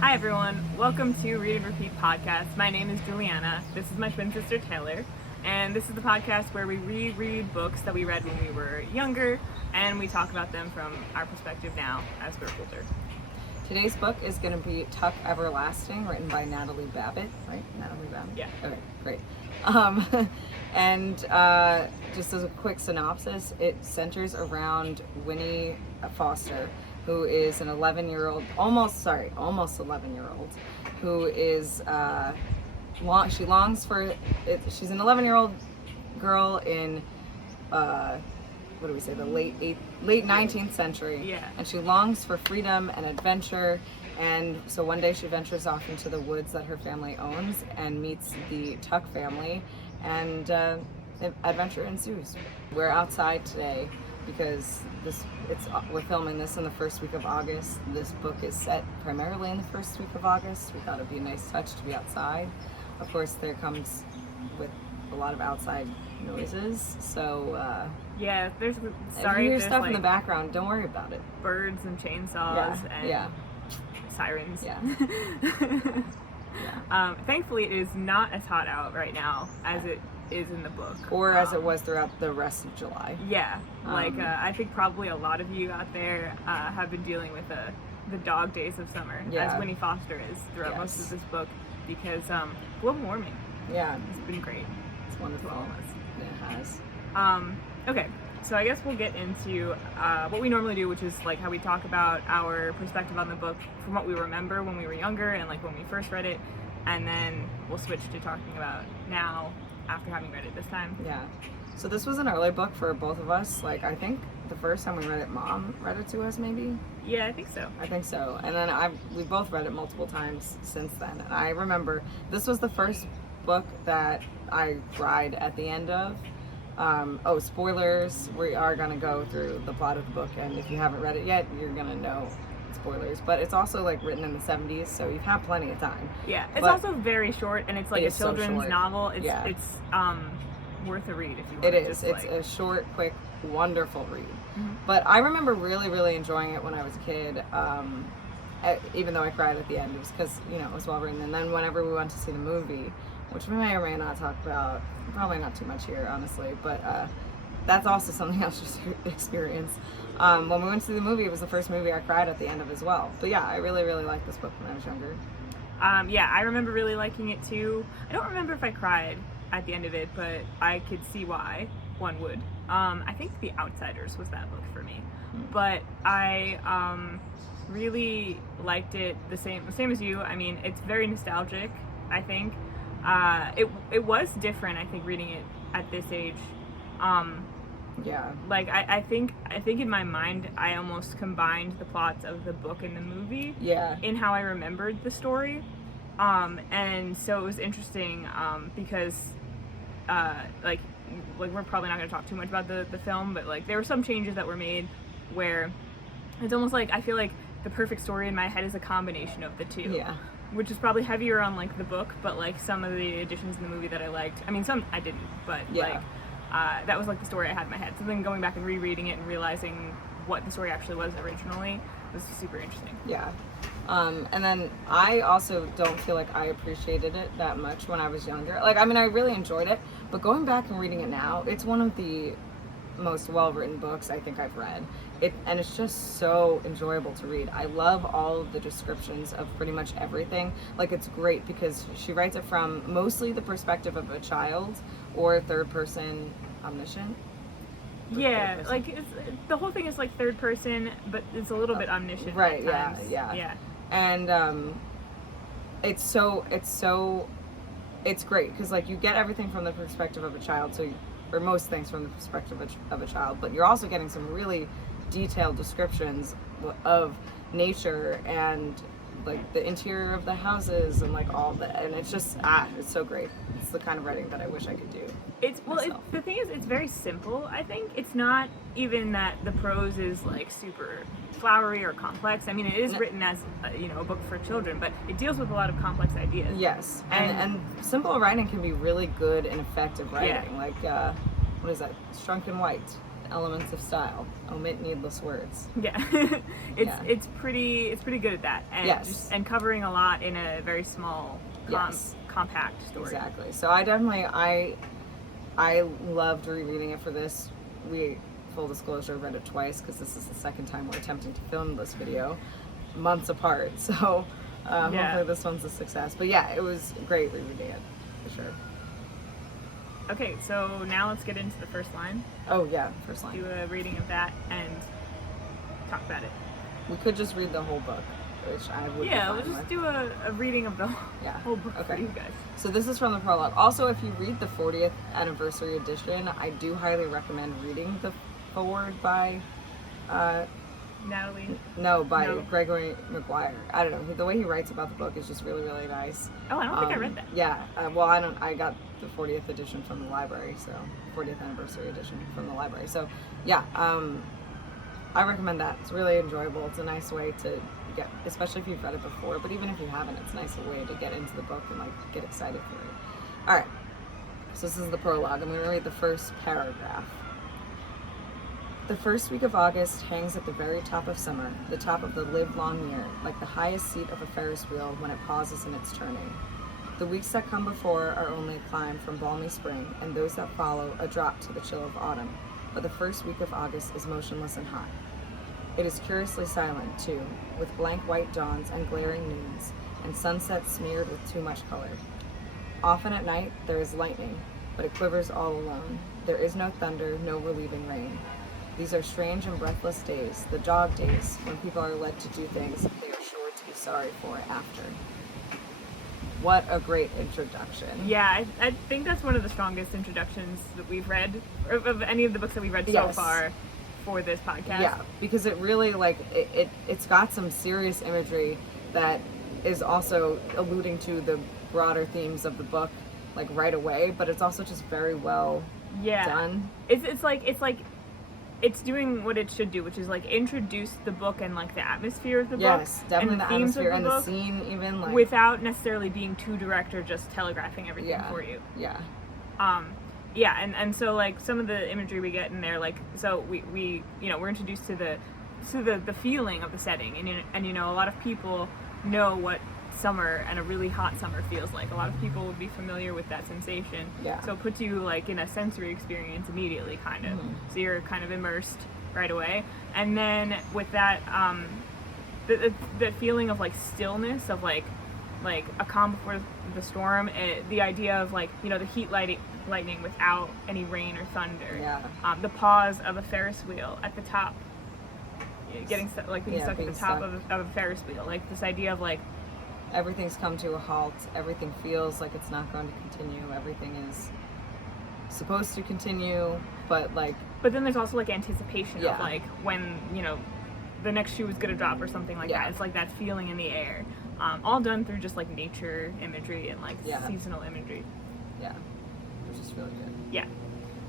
Hi everyone, welcome to Read and Repeat Podcast. My name is Juliana, this is my twin sister Taylor, and this is the podcast where we reread books that we read when we were younger, and we talk about them from our perspective now as we're older. Today's book is going to be Tuck Everlasting, written by Natalie Babbitt, right? Natalie Babbitt? Yeah. Okay, great. And just as a quick synopsis, it centers around Winnie Foster, who is an 11-year-old, almost 11-year-old, who is, she longs for, she's an 11-year-old girl in, what do we say, the late 19th century. Yeah. And she longs for freedom and adventure. And so one day she ventures off into the woods that her family owns and meets the Tuck family, and adventure ensues. We're outside today because we're filming this in the first week of August. This book is set primarily in the first week of August. We thought it'd be a nice touch to be outside. Of course, there comes with a lot of outside noises, so yeah, if you hear stuff in the background, don't worry about it. Birds and chainsaws and sirens. Yeah. Thankfully, it is not as hot out right now as it is in the book, or as it was throughout the rest of July. Yeah, I think probably a lot of you out there have been dealing with the dog days of summer, as Winnie Foster is throughout most of this book, because global warming. Yeah, it's been great. It's wonderful. To all of us. It has. Okay, so I guess we'll get into what we normally do, which is like how we talk about our perspective on the book from what we remember when we were younger and like when we first read it, and then we'll switch to talking about now after having read it this time. Yeah. So this was an early book for both of us. Like, I think the first time we read it, Mom read it to us, maybe? Yeah, I think so. And then we both read it multiple times since then. And I remember this was the first book that I cried at the end of. Spoilers. We are going to go through the plot of the book, and if you haven't read it yet, you're going to know spoilers. But it's also like written in the 70s, so you've had plenty of time. Yeah, it's also very short, and it's like a children's novel. It's worth a read if you want. It is. It's a short, quick, wonderful read. Mm-hmm. But I remember really, really enjoying it when I was a kid. Even though I cried at the end, it was because it was well written. And then whenever we went to see the movie, which we may or may not talk about, probably not too much here, honestly, but that's also something else to experience. When we went to see the movie, it was the first movie I cried at the end of as well. But yeah, I really, really liked this book when I was younger. I remember really liking it too. I don't remember if I cried at the end of it, but I could see why one would. I think The Outsiders was that book for me. But I really liked it the same as you. I mean, it's very nostalgic, I think. It was different, I think, reading it at this age. Like I think in my mind I almost combined the plots of the book and the movie in how I remembered the story. And so it was interesting because like we're probably not going to talk too much about the film, but like there were some changes that were made where it's almost like I feel like the perfect story in my head is a combination of the two. Yeah. Which is probably heavier on like the book, but like some of the additions in the movie that I liked. I mean, some I didn't, but that was like the story I had in my head. So then going back and rereading it and realizing what the story actually was originally was super interesting. Yeah. And then I also don't feel like I appreciated it that much when I was younger. Like, I mean, I really enjoyed it, but going back and reading it now, it's one of the most well-written books I think I've read. And it's just so enjoyable to read. I love all of the descriptions of pretty much everything. Like, it's great because she writes it from mostly the perspective of a child or third person omniscient. Yeah, like the whole thing is like third person, but it's a little bit omniscient. Right, at times. Yeah. And it's great because like you get everything from the perspective of a child, or most things from the perspective of a child, but you're also getting some really detailed descriptions of nature and like the interior of the houses and like all that, and it's just it's so great. It's the kind of writing that I wish I could do. The thing is, it's very simple. I think it's not even that the prose is like super flowery or complex. I mean, it is written as a book for children, but it deals with a lot of complex ideas. Yes, and simple writing can be really good and effective writing. Yeah. Like what is that? Strunk and White. elements of style. Omit needless words. Yeah. It's pretty good at that. And yes. And covering a lot in a very small, compact story. Exactly. So I loved rereading it for this. Full disclosure, read it twice because this is the second time we're attempting to film this video, months apart. So hopefully this one's a success. But yeah, it was great rereading it, for sure. Okay, so now let's get into the first line. Oh yeah, first line. Do a reading of that and talk about it. We could just read the whole book, which I would. Yeah, we'll just do a reading of the whole book for you guys. So this is from the prologue. Also, if you read the 40th anniversary edition, I do highly recommend reading the foreword by Natalie? No, by Gregory Maguire. I don't know. The way he writes about the book is just really, really nice. Oh, I don't think I read that. Yeah. Well, I got the 40th edition from the library, so 40th anniversary edition from the library. So, yeah. I recommend that. It's really enjoyable. It's a nice way to get, especially if you've read it before, but even if you haven't, it's a nice way to get into the book and get excited for it. All right. So this is the prologue. I'm going to read the first paragraph. The first week of August hangs at the very top of summer, the top of the livelong year, like the highest seat of a Ferris wheel when it pauses in its turning. The weeks that come before are only a climb from balmy spring, and those that follow a drop to the chill of autumn. But the first week of August is motionless and hot. It is curiously silent, too, with blank white dawns and glaring noons, and sunsets smeared with too much color. Often at night there is lightning, but it quivers all alone. There is no thunder, no relieving rain. These are strange and breathless days, the dog days, when people are led to do things they are sure to be sorry for after. What a great introduction. Yeah, I think that's one of the strongest introductions that we've read, of any of the books that we've read so far for this podcast. Yeah, because it really, it's got some serious imagery that is also alluding to the broader themes of the book, right away, but it's also just very well done. It's doing what it should do, which is introduce the book and the atmosphere of the book. Yes, definitely and the atmosphere and the scene even without necessarily being too direct or just telegraphing everything for you. Yeah. And so some of the imagery we get in there, so we we're introduced to the feeling of the setting, and a lot of people know what summer and a really hot summer feels like. A lot of people would be familiar with that sensation. Yeah. So it puts you in a sensory experience immediately, kind of. Mm-hmm. So you're kind of immersed right away. And then with that, the feeling of stillness, of a calm before the storm. The idea of the heat lightning without any rain or thunder. Yeah. The pause of a Ferris wheel at the top. Getting being stuck at the top of a Ferris wheel. This idea of everything's come to a halt. Everything feels like it's not going to continue. Everything is supposed to continue, but But then there's also anticipation of when the next shoe is gonna drop or something like that. It's that feeling in the air, all done through just nature imagery and seasonal imagery. Yeah, which is really good. Yeah.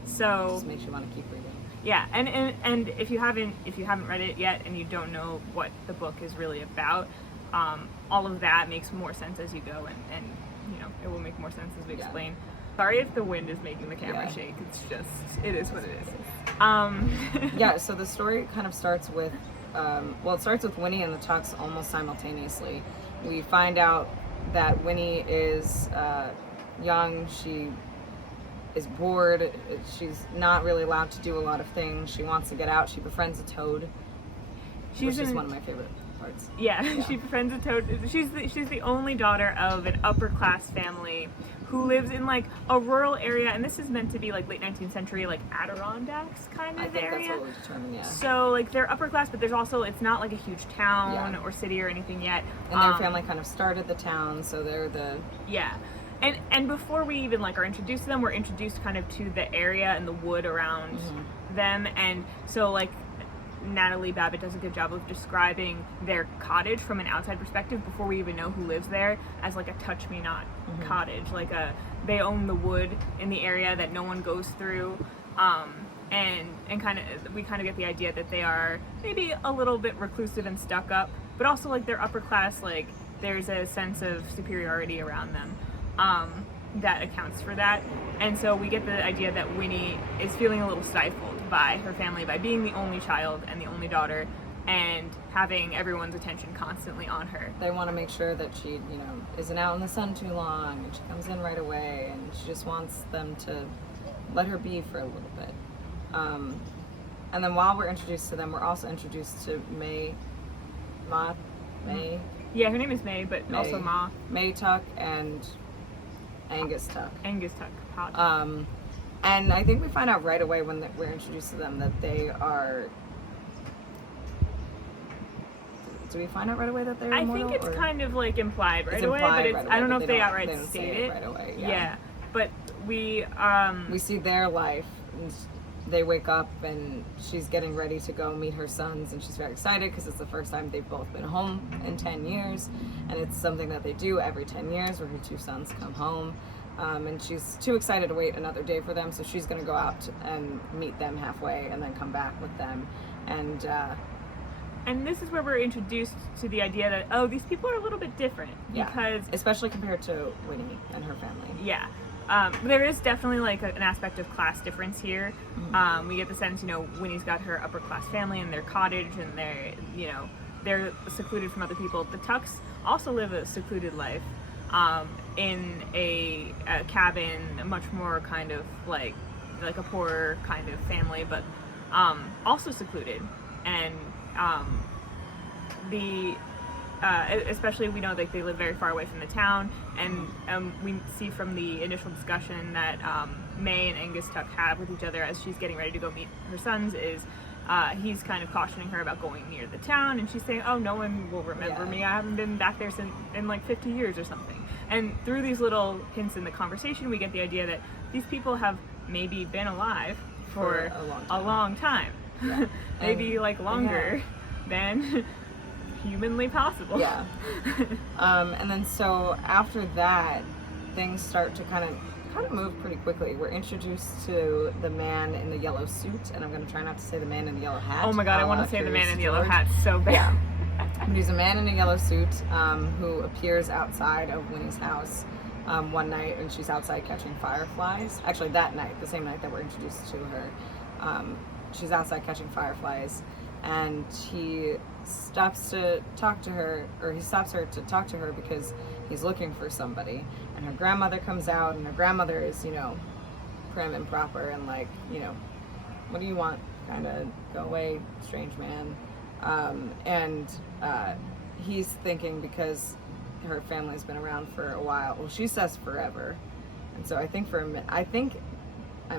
So it just makes you want to keep reading. Yeah, and if you haven't read it yet and you don't know what the book is really about. All of that makes more sense as you go, and it will make more sense as we explain. Sorry if the wind is making the camera shake. It's just, it is what it is. Yeah, so the story kind of starts with, it starts with Winnie and the Tucks almost simultaneously. We find out that Winnie is young. She is bored. She's not really allowed to do a lot of things. She wants to get out. She befriends a toad, which is one of my favorite parts. Yeah, she befriends a toad. She's the only daughter of an upper class family who lives in a rural area, and this is meant to be late 19th century Adirondacks kind of area. I think that's what we're determined, yeah. So they're upper class, but there's also, it's not a huge town or city or anything yet. And their family kind of started the town, so they're the And before we even are introduced to them, we're introduced kind of to the area and the wood around them, and so Natalie Babbitt does a good job of describing their cottage from an outside perspective before we even know who lives there as a touch me not cottage, they own the wood in the area that no one goes through, and we kind of get the idea that they are maybe a little bit reclusive and stuck up, but also they're upper class, there's a sense of superiority around them. that accounts for that. And so we get the idea that Winnie is feeling a little stifled by her family, by being the only child and the only daughter, and having everyone's attention constantly on her. They want to make sure that she, you know, isn't out in the sun too long, and she comes in right away, and she just wants them to let her be for a little bit. And then while we're introduced to them, we're also introduced to May. Yeah, her name is May, but May, also Ma. May Tuck and Angus Tuck. Angus Tuck. And I think we find out right away when we're introduced to them that they are. Do we find out right away that they're immortal? I think it's kind of like implied right away, implied but right away, I don't know but if they don't outright state it right away. Yeah, but we see their life. And they wake up and she's getting ready to go meet her sons, and she's very excited because it's the first time they've both been home in 10 years, and it's something that they do every 10 years where her two sons come home. And she's too excited to wait another day for them, so she's going to go out and meet them halfway and then come back with them. And this is where we're introduced to the idea that, oh, these people are a little bit different. Because especially compared to Winnie and her family. Yeah. There is definitely like an aspect of class difference here. We get the sense, you know, Winnie's got her upper class family and their cottage, and they're secluded from other people. The Tucks also live a secluded life in a cabin, much more kind of like a poorer kind of family, but also secluded. And especially we know that they live very far away from the town, and we see from the initial discussion that May and Angus Tuck have with each other as she's getting ready to go meet her sons is he's kind of cautioning her about going near the town, and she's saying, oh, no one will remember me, I haven't been back there in like 50 years or something. And through these little hints in the conversation, we get the idea that these people have maybe been alive for a long time. Yeah. Maybe like longer than humanly possible. Yeah. And then so after that, things start to kind of move pretty quickly. We're introduced to the man in the yellow suit, and I'm going to try not to say the man in the yellow hat. Oh my god, I want to say the man in the yellow hat so bad. Yeah. But he's a man in a yellow suit who appears outside of Winnie's house one night, and she's outside catching fireflies. Actually, that night, the same night that we're introduced to her, she's outside catching fireflies, and he stops to talk to her, or he stops her to talk to her because he's looking for somebody. And her grandmother comes out, and her grandmother is, you know, prim and proper and like, you know, what do you want? Kind of go away, strange man. And he's thinking because her family's been around for a while. Well, she says forever. And so I think for a minute,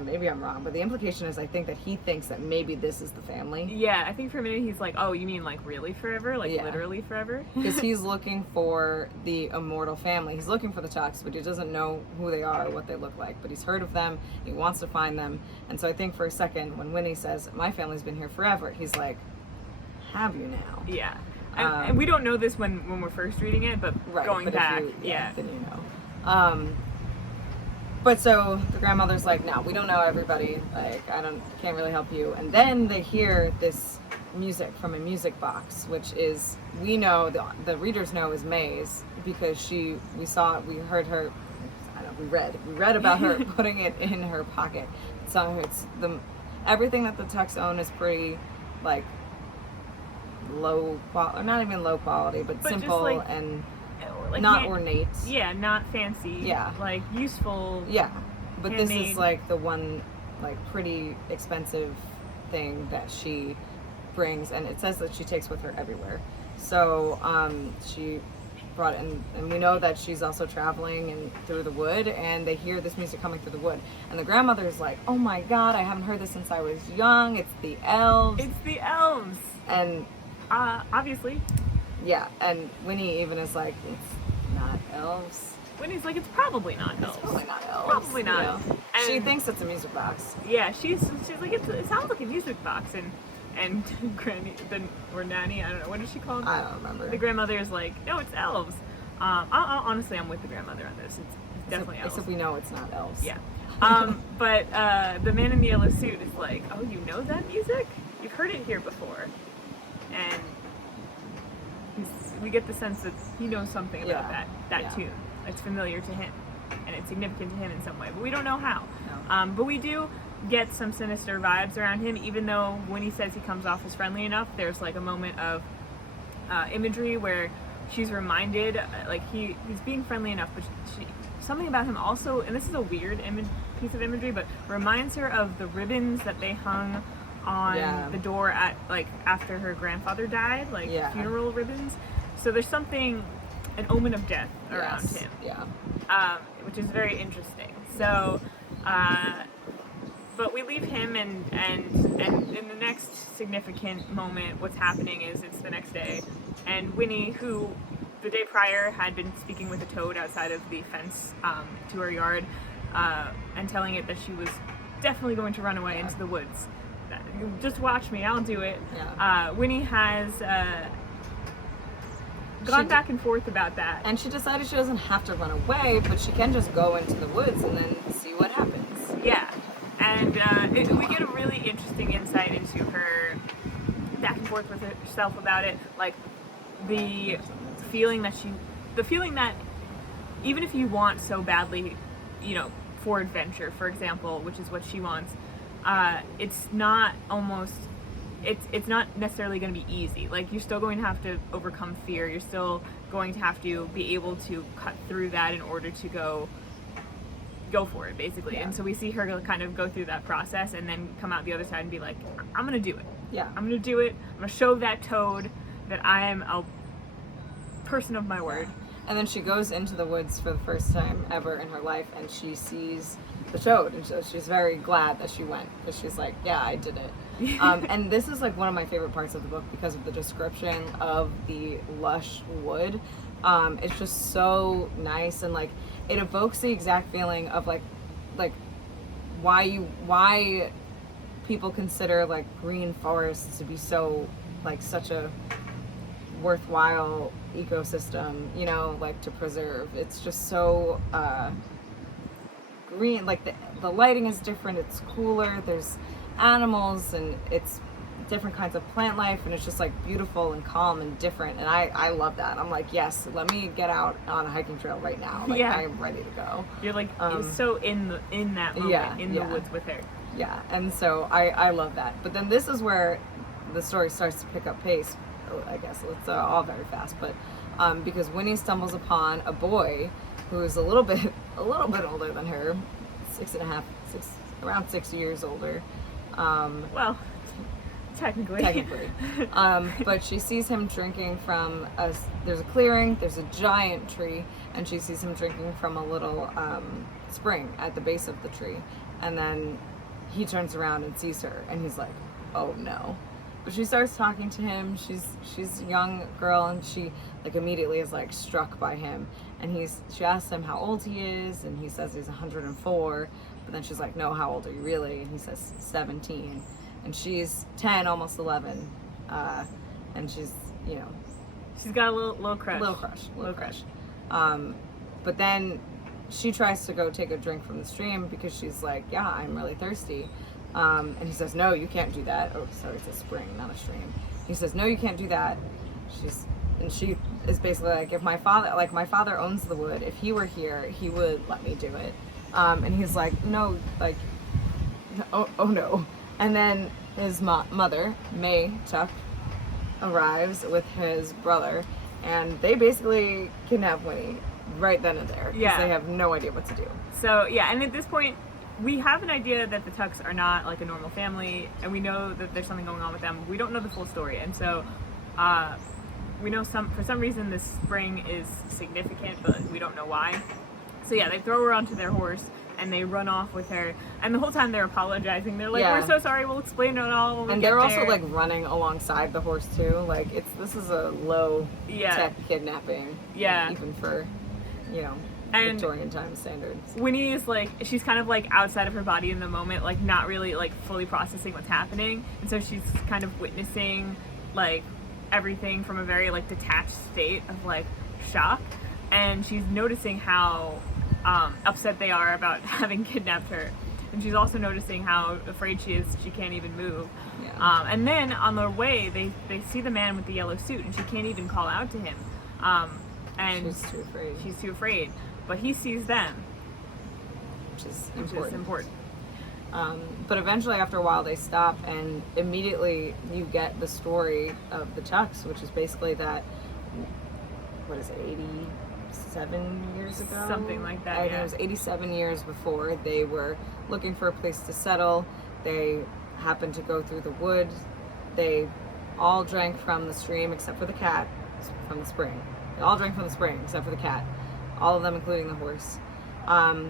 maybe I'm wrong, but the implication is I think that he thinks that maybe this is the family. Yeah, I think for a minute he's like, oh, you mean like really forever? Like literally forever? Because he's looking for the immortal family. He's looking for the Tucks, but he doesn't know who they are or what they look like. But he's heard of them, he wants to find them. And so I think for a second, when Winnie says, my family's been here forever, he's like, have you now? Yeah. And we don't know this when we're first reading it, but going back, then you know. But so the grandmother's like, no, we don't know everybody. Like, can't really help you. And then they hear this music from a music box, which is, we know, the readers know is May's, because we heard her, we read about her putting it in her pocket. So everything that the Tucks own is pretty, like, low quality, not even low quality, but simple and not ornate. Yeah, not fancy. Yeah. Like useful. Yeah. But handmade. This is like the one like pretty expensive thing that she brings, and it says that she takes with her everywhere. So she brought it in, and we know that she's also traveling and through the wood, and they hear this music coming through the wood. And the grandmother's like, oh my god, I haven't heard this since I was young. It's the elves. It's the elves. And obviously. Yeah, and Winnie even is like, it's not elves. Winnie's like, it's probably not elves. It's probably not elves. Probably not. You know? She thinks it's a music box. Yeah, she's like, it sounds like a music box, and Granny, or Nanny, I don't know, what is she called? I don't remember. The grandmother is like, no, it's elves. Honestly, I'm with the grandmother on this. It's definitely elves. Except we know it's not elves. Yeah. But the man in the yellow suit is like, oh, you know that music? You've heard it here before. And we get the sense that he knows something about that tune. It's familiar to him. and it's significant to him in some way, but we don't know how. No. But we do get some sinister vibes around him, even though when he says he comes off as friendly enough, there's like a moment of imagery where she's reminded, like he's being friendly enough, but something about him also, and this is a weird piece of imagery, but reminds her of the ribbons that they hung on the door at, like, after her grandfather died, like funeral ribbons. So there's something, an omen of death around him. Yeah. Which is very interesting. So, but we leave him, and in the next significant moment, what's happening is it's the next day, and Winnie, who the day prior had been speaking with a toad outside of the fence to her yard, and telling it that she was definitely going to run away into the woods. Just watch me, I'll do it. Yeah. Winnie has gone back and forth about that. And she decided she doesn't have to run away, but she can just go into the woods and then see what happens. Yeah. And we get a really interesting insight into her back and forth with herself about it. Like, the feeling that even if you want so badly, you know, for adventure, for example, which is what she wants, it's not necessarily going to be easy. Like, you're still going to have to overcome fear. You're still going to have to be able to cut through that in order to go for it, basically. And so we see her kind of go through that process and then come out the other side and be like, I'm going to do it. Yeah. I'm going to do it. I'm going to show that toad that I am a person of my word. And then she goes into the woods for the first time ever in her life, and she sees the toad, and so she's very glad that she went, because she's like, yeah, I did it. And this is like one of my favorite parts of the book because of the description of the lush wood. It's just so nice, and like it evokes the exact feeling of like why people consider like green forests to be so like such a worthwhile ecosystem, you know, like to preserve. It's just so green, like the lighting is different, it's cooler, there's animals, and it's different kinds of plant life, and it's just like beautiful and calm and different, and I love that. I'm like, yes, let me get out on a hiking trail right now. Like, I am ready to go. You're like so in that moment, in the woods with her. Yeah, and so I love that. But then this is where the story starts to pick up pace. I guess it's all very fast, but because Winnie stumbles upon a boy who's a little bit older than her, 6.5, around 6 years older. Well, technically. But she sees him drinking from there's a clearing, there's a giant tree, and she sees him drinking from a little spring at the base of the tree. And then he turns around and sees her, and he's like, oh no. But she starts talking to him. She's a young girl, and she like immediately is like struck by him. And she asks him how old he is, and he says he's 104. But then she's like, no, how old are you really? And he says 17. And she's 10, almost 11. And she's, you know, she's got a little crush. Little crush. But then she tries to go take a drink from the stream because she's like, yeah, I'm really thirsty. And he says, no, you can't do that. Oh, sorry, it's a spring, not a stream. He says, no, you can't do that. She is basically like, if my father owns the wood, if he were here, he would let me do it. And he's like, no, like, oh no. And then his mother, May Tuck, arrives with his brother, and they basically kidnap Winnie right then and there, because they have no idea what to do. So, yeah, and at this point, we have an idea that the Tucks are not like a normal family, and we know that there's something going on with them. We don't know the full story, and so we know for some reason this spring is significant, but we don't know why. So yeah, they throw her onto their horse, and they run off with her, and the whole time they're apologizing. They're like, we're so sorry, we'll explain it all when we and get they're there. Also like running alongside the horse too. Like this is a low tech kidnapping. Yeah. Even for, you know, and Victorian time standards. Winnie is like, she's kind of like outside of her body in the moment, like not really like fully processing what's happening, and so she's kind of witnessing like everything from a very like detached state of like shock, and she's noticing how upset they are about having kidnapped her, and she's also noticing how afraid she is. She can't even move. And then on their way, they see the man with the yellow suit, and she can't even call out to him, and she's too afraid. But he sees them, which is important. But eventually, after a while, they stop, and immediately you get the story of the Tucks, which is basically that, what is it, 87 years ago? Something like that, I think it was 87 years before. They were looking for a place to settle. They happened to go through the woods. They all drank from the stream except for the cat, from the spring. They all drank from the spring except for the cat, all of them, including the horse.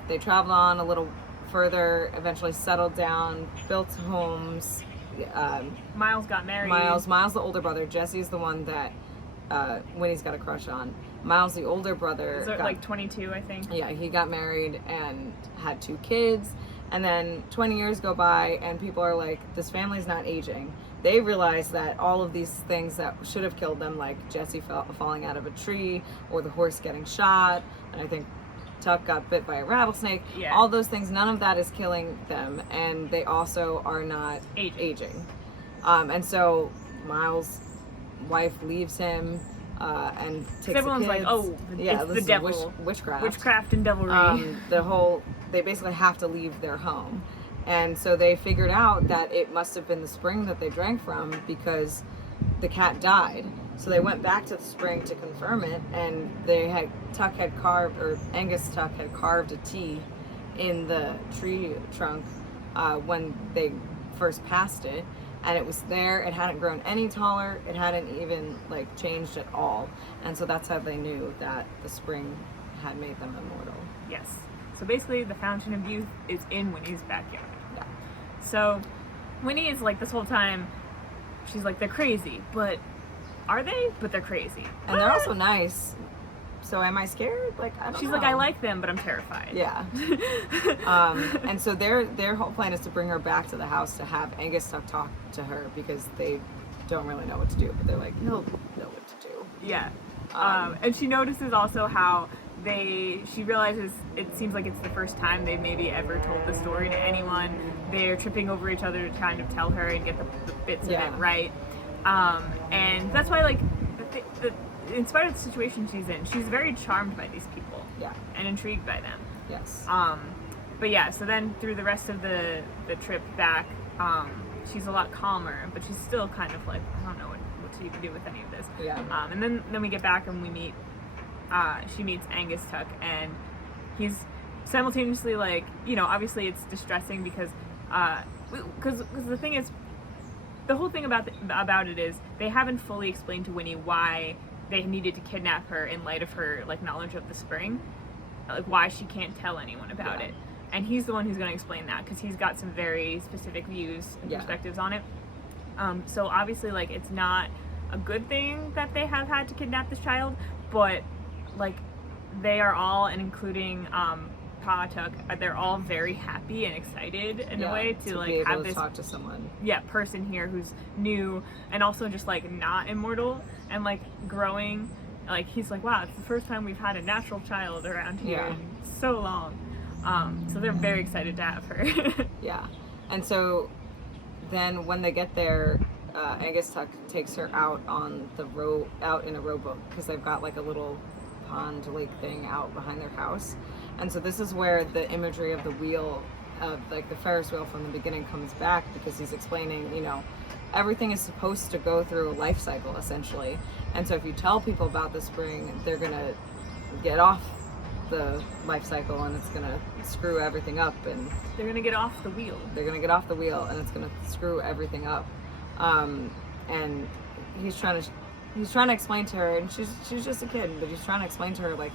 They traveled on a little further, eventually settled down, built homes. Miles got married. Miles, the older brother. Jesse's the one that Winnie's got a crush on. Miles, the older brother, got, like 22, I think. Yeah, he got married and had 2 kids. And then 20 years go by, and people are like, this family's not aging. They realize that all of these things that should have killed them, like Jesse falling out of a tree, or the horse getting shot, and I think Tuck got bit by a rattlesnake. Yeah. All those things, none of that is killing them, and they also are not aging. And so Miles' wife leaves him and takes everyone's the kids. like, oh, yeah, it's this the devil. Is witchcraft. Witchcraft and devilry. They basically have to leave their home. And so they figured out that it must have been the spring that they drank from, because the cat died. So they went back to the spring to confirm it, and Angus Tuck had carved a T in the tree trunk when they first passed it, and it was there. It hadn't grown any taller. It hadn't even like changed at all. And so that's how they knew that the spring had made them immortal. Yes. So basically, the Fountain of Youth is in Winnie's backyard. Yeah. So Winnie is like, this whole time, she's like, they're crazy, but are they? But they're crazy. And they're also nice. So am I scared? Like, I don't know. She's like, I like them, but I'm terrified. Yeah. And so their whole plan is to bring her back to the house to have Angus Tuck talk to her, because they don't really know what to do, but they're like, he'll know what to do. Yeah. And she notices also how she realizes it seems like it's the first time they've maybe ever told the story to anyone. They're tripping over each other to kind of tell her and get the bits of it right. And that's why, like, in spite of the situation she's in, she's very charmed by these people. Yeah. And intrigued by them. Yes. But yeah, so then through the rest of the trip back, she's a lot calmer, but she's still kind of like, I don't know what to even do with any of this. Yeah. And then we get back and we meet, she meets Angus Tuck, and he's simultaneously like, you know, obviously it's distressing because the thing is, the whole thing about it is they haven't fully explained to Winnie why they needed to kidnap her in light of her like knowledge of the spring, like why she can't tell anyone about it. And he's the one who's going to explain that, because he's got some very specific views and perspectives on it. So obviously, like, it's not a good thing that they have had to kidnap this child, but like they are all, and including Pa Tuck, they're all very happy and excited in a way to like have this talk to someone. Yeah, person here who's new and also just like not immortal and like growing. Like he's like, wow, it's the first time we've had a natural child around here in so long. So they're very excited to have her. Yeah, and so then when they get there, Angus Tuck takes her out on the out in a rowboat, because they've got like a little pond lake thing out behind their house. And so this is where the imagery of the wheel, like the Ferris wheel from the beginning, comes back, because he's explaining, you know, everything is supposed to go through a life cycle essentially. And so if you tell people about the spring, they're gonna get off the life cycle, and it's gonna screw everything up, and they're gonna get off the wheel. They're gonna get off the wheel, and it's gonna screw everything up. And he's trying to explain to her, and she's just a kid, but he's trying to explain to her, like,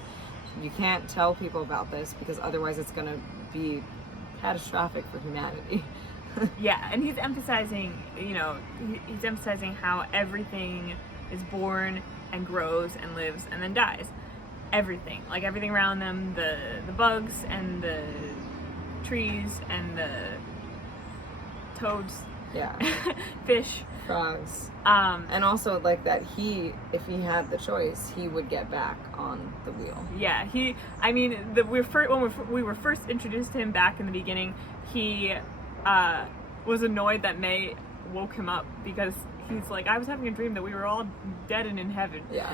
you can't tell people about this, because otherwise it's gonna be catastrophic for humanity. Yeah, and he's emphasizing, you know, he's emphasizing how everything is born and grows and lives and then dies. Everything, like everything around them, the bugs and the trees and the toads, fish, frogs, and also like that if he had the choice, he would get back on the wheel. Yeah, when we were first introduced to him back in the beginning, he was annoyed that May woke him up, because he's like, I was having a dream that we were all dead and in heaven. Yeah.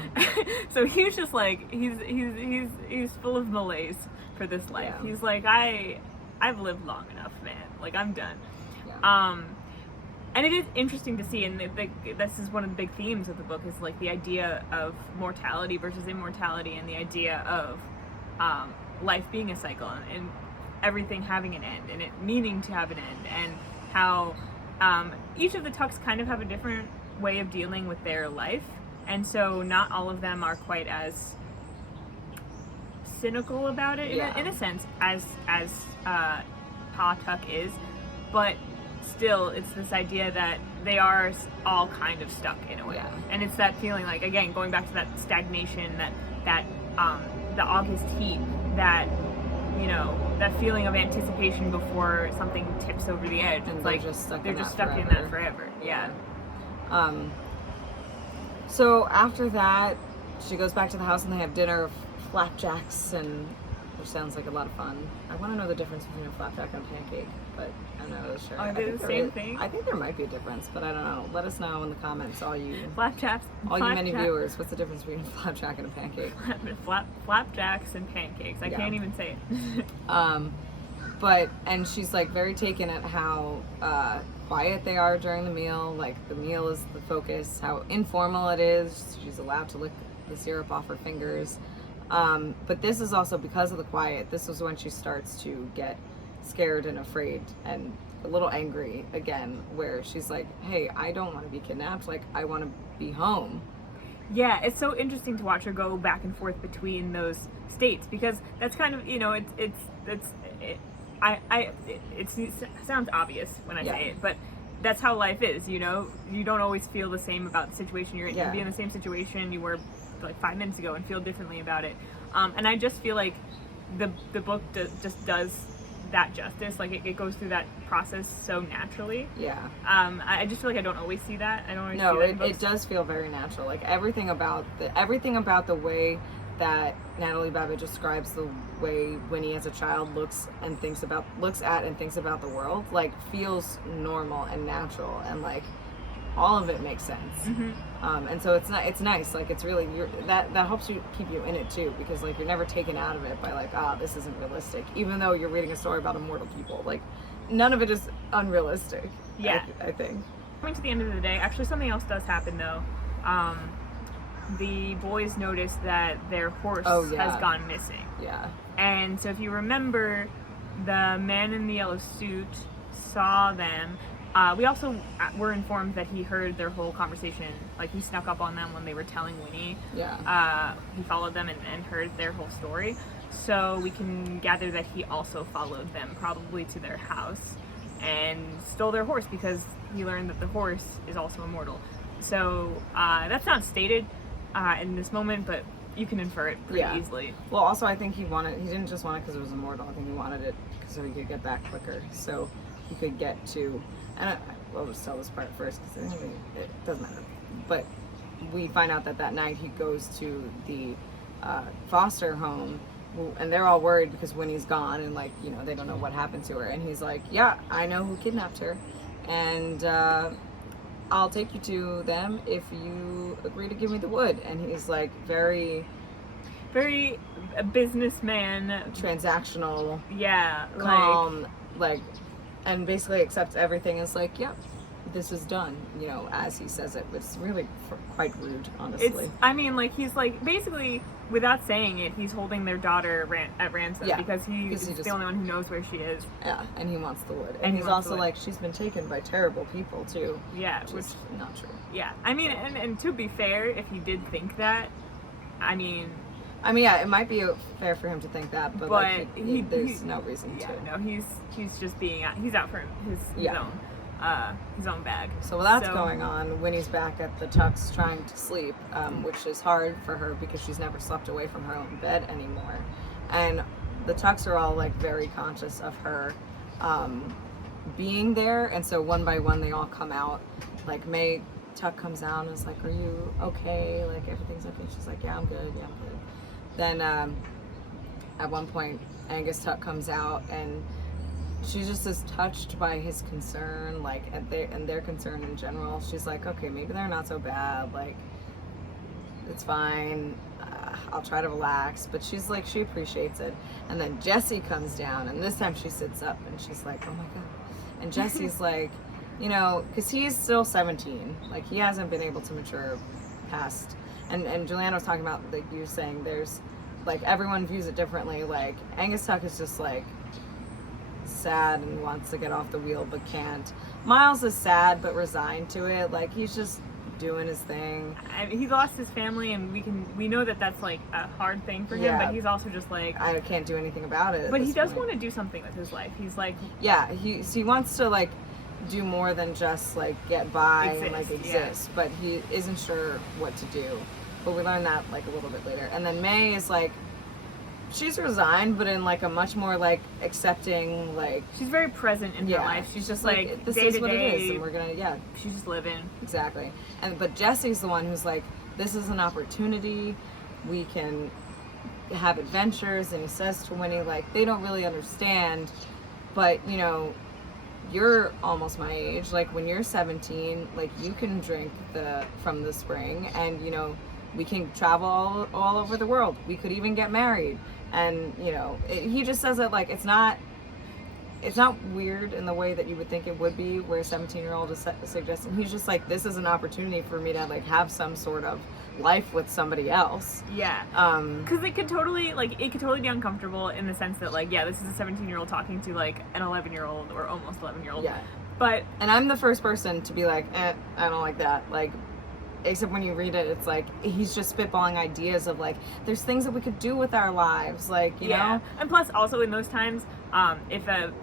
So he's just like, he's full of malaise for this life. Yeah. He's like, I've lived long enough, man. Like, I'm done. Yeah. And it is interesting to see, and this is one of the big themes of the book, is like the idea of mortality versus immortality, and the idea of life being a cycle, and everything having an end, and it meaning to have an end, and how each of the Tucks kind of have a different way of dealing with their life, and so not all of them are quite as cynical about it in a sense as Pa Tuck is, but still it's this idea that they are all kind of stuck in a way, and it's that feeling, like, again, going back to that stagnation, that the August heat, that, you know, that feeling of anticipation before something tips over the edge. It's like they're just stuck in that forever. Yeah. So after that, she goes back to the house and they have dinner of flapjacks, and which sounds like a lot of fun. I want to know the difference between a flapjack and a pancake, but I'm not really sure. Are they the same thing? I think there might be a difference, but I don't know. Let us know in the comments, all you many viewers. What's the difference between a flapjack and a pancake? Flapjacks and pancakes. I can't even say it. And she's like very taken at how quiet they are during the meal. Like, the meal is the focus, how informal it is. She's allowed to lick the syrup off her fingers. But this is also because of the quiet. This is when she starts to get scared and afraid and a little angry again, where she's like, hey, I don't want to be kidnapped. Like, I want to be home. Yeah, it's so interesting to watch her go back and forth between those states, because that's kind of, you know, it sounds obvious when I say it, but that's how life is, you know? You don't always feel the same about the situation you're in. You can be in the same situation you were like 5 minutes ago and feel differently about it. And I just feel like the book just does that justice. Like, it goes through that process so naturally. Yeah. I just feel like I don't always see that. I don't always see that. It does feel very natural. Like, everything about the way that Natalie Babbitt describes the way Winnie as a child looks at and thinks about the world, like, feels normal and natural, and like all of it makes sense. Mm-hmm. And so it's nice. Like, it's really, that helps you keep you in it too, because like you're never taken out of it by like, this isn't realistic, even though you're reading a story about immortal people. Like, none of it is unrealistic. Yeah, I think. Coming to the end of the day, actually something else does happen though. The boys notice that their horse has gone missing. Yeah. And so if you remember, the man in the yellow suit saw them. We also were informed that he heard their whole conversation. Like, he snuck up on them when they were telling Winnie. Yeah. He followed them and heard their whole story. So we can gather that he also followed them, probably to their house, and stole their horse, because he learned that the horse is also immortal. So that's not stated in this moment, but you can infer it pretty easily. Well, also, I think he didn't just want it because it was immortal. I think he wanted it so he could get back quicker, so he could get to, and I'll just tell this part first, because it doesn't matter. But we find out that night he goes to the foster home, and they're all worried because Winnie's gone, and like, you know, they don't know what happened to her. And he's like, yeah, I know who kidnapped her, and I'll take you to them if you agree to give me the wood. And he's like very a businessman, transactional, calm, like, and basically accepts everything as like, yeah, this is done, you know, as he says it. It's really quite rude, honestly. Like, he's like, basically, without saying it, he's holding their daughter at ransom, because he's the only one who knows where she is. Yeah, and he wants the wood. And he's also like, she's been taken by terrible people too. Yeah, which is not true. Yeah, and to be fair, if he did think that, it might be fair for him to think that, but like, there's no reason to. No, he's just he's out for his own bag. So while that's going on, Winnie's back at the Tucks trying to sleep, which is hard for her because she's never slept away from her own bed anymore. And the Tucks are all like very conscious of her being there, and so one by one they all come out. Like, May Tuck comes out and is like, are you okay? Like, everything's okay? She's like, yeah, I'm good. Then at one point, Angus Tuck comes out, and she's just as touched by his concern, like, and their concern in general. She's like, okay, maybe they're not so bad. Like, it's fine. I'll try to relax. But she's like, she appreciates it. And then Jessie comes down, and this time she sits up, and she's like, oh my God. And Jessie's like, you know, because he's still 17. Like, he hasn't been able to mature past. And Juliana was talking about, like, you were saying, there's, like, everyone views it differently. Like, Angus Tuck is just, like, sad and wants to get off the wheel but can't. Miles is sad but resigned to it. Like, he's just doing his thing. He lost his family, and we know that that's like a hard thing for him, but he's also just like, I can't do anything about it. But he does want to do something with his life. He's like, yeah, he wants to like do more than just like get by and like exist, but he isn't sure what to do. But we learn that like a little bit later. And then May is like, she's resigned, but in like a much more like accepting, like, she's very present in her life. She's just like this day is to what day, it is, and we're gonna she's just living. Exactly. But Jessie's the one who's like, this is an opportunity. We can have adventures. And he says to Winnie, like, they don't really understand, but you know, you're almost my age. Like, when you're 17, like, you can drink from the spring, and you know, we can travel all over the world. We could even get married. And you know, he just says that like it's not weird in the way that you would think it would be, where a 17-year-old is suggesting. He's just like, this is an opportunity for me to like have some sort of life with somebody else. Yeah. Because it could totally be uncomfortable in the sense that like, yeah, this is a 17-year-old talking to like an 11-year-old or almost 11-year-old. Yeah. And I'm the first person to be like, I don't like that. Like, except when you read it, it's like he's just spitballing ideas of like, there's things that we could do with our lives, like, you know. And plus, also in those times, if a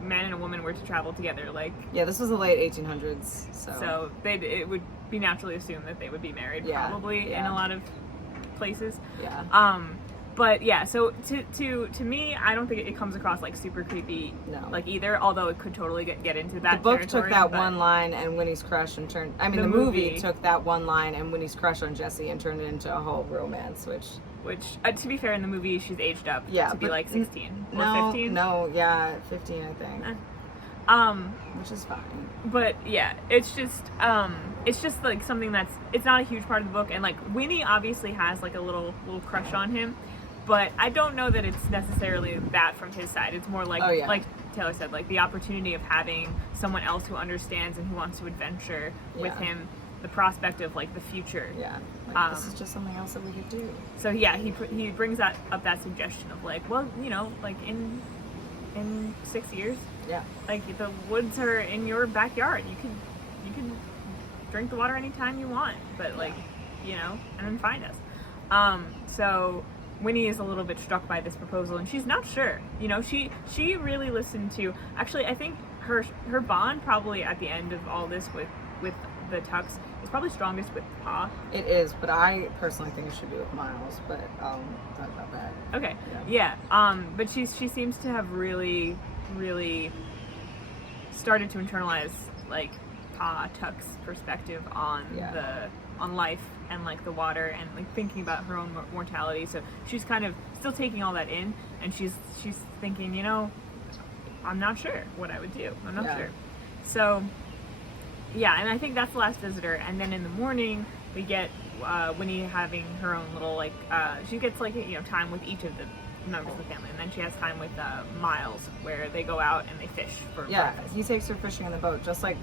man and a woman were to travel together, like, this was the late 1800s, so it would be naturally assumed that they would be married, probably in a lot of places. But yeah, so to me, I don't think it comes across like super creepy, like either. Although it could totally get into that. The book took that one line and Winnie's crush and turned. I mean, the movie took that one line and Winnie's crush on Jessie and turned it into a whole romance, which to be fair, in the movie she's aged up to be like 16 or 15. 15, I think. Which is fine. But yeah, it's just like something it's not a huge part of the book, and like Winnie obviously has like a little crush on him. But I don't know that it's necessarily that from his side. It's more like, like Taylor said, like the opportunity of having someone else who understands and who wants to adventure with him, the prospect of like the future. Yeah, like, this is just something else that we could do. So yeah, he brings up that suggestion of like, well, you know, like in 6 years, like the woods are in your backyard. You can drink the water anytime you want, but like, you know, and then find us. So Winnie is a little bit struck by this proposal, and she's not sure. You know, she really listened to. Actually, I think her bond probably at the end of all this with the Tucks is probably strongest with Pa. It is, but I personally think it should be with Miles. But talk about that. Okay. Yeah. But she seems to have really started to internalize like Pa Tuck's perspective on on life and like the water and like thinking about her own mortality. So she's kind of still taking all that in, and she's thinking, you know, I'm not sure what I would do. I'm not sure. So yeah, and I think that's the last visitor. And then in the morning we get Winnie having her own little like she gets like, you know, time with each of the members of the family, and then she has time with Miles, where they go out and they fish for breakfast. He takes her fishing in the boat, just like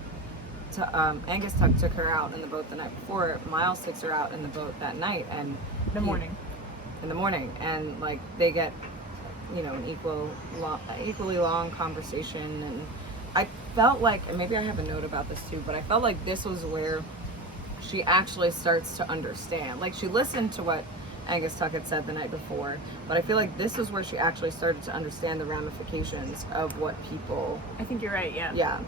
Angus Tuck took her out in the boat the night before. Miles takes her out in the boat that night, and in the morning, and like they get, you know, an equally long conversation. And I felt like, and maybe I have a note about this too, but I felt like this was where she actually starts to understand. Like, she listened to what Angus Tuck had said the night before, but I feel like this is where she actually started to understand the ramifications of what people. I think you're right. Yeah. Yeah.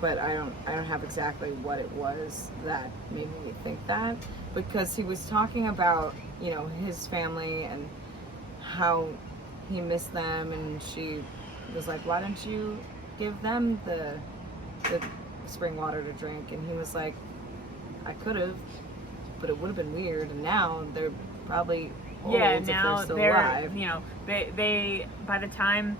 But I don't have exactly what it was that made me think that, because he was talking about, you know, his family and how he missed them, and she was like, why don't you give them the spring water to drink? And he was like, I could have, but it would have been weird, and now they're probably old if they're still alive. You know, they by the time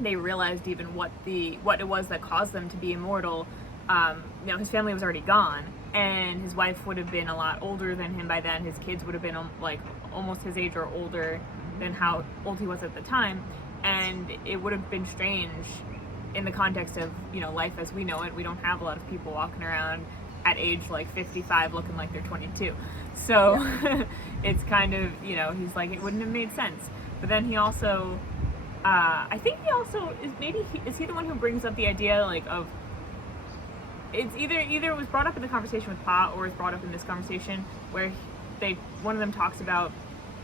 they realized even what it was that caused them to be immortal, you know, his family was already gone, and his wife would have been a lot older than him by then. His kids would have been like almost his age or older than how old he was at the time, and it would have been strange in the context of, you know, life as we know it. We don't have a lot of people walking around at age like 55 looking like they're 22. So yeah. It's kind of, you know, he's like, it wouldn't have made sense. But then he also, I think he also, is he the one who brings up the idea like of, it's either it was brought up in the conversation with Pa or is brought up in this conversation where one of them talks about,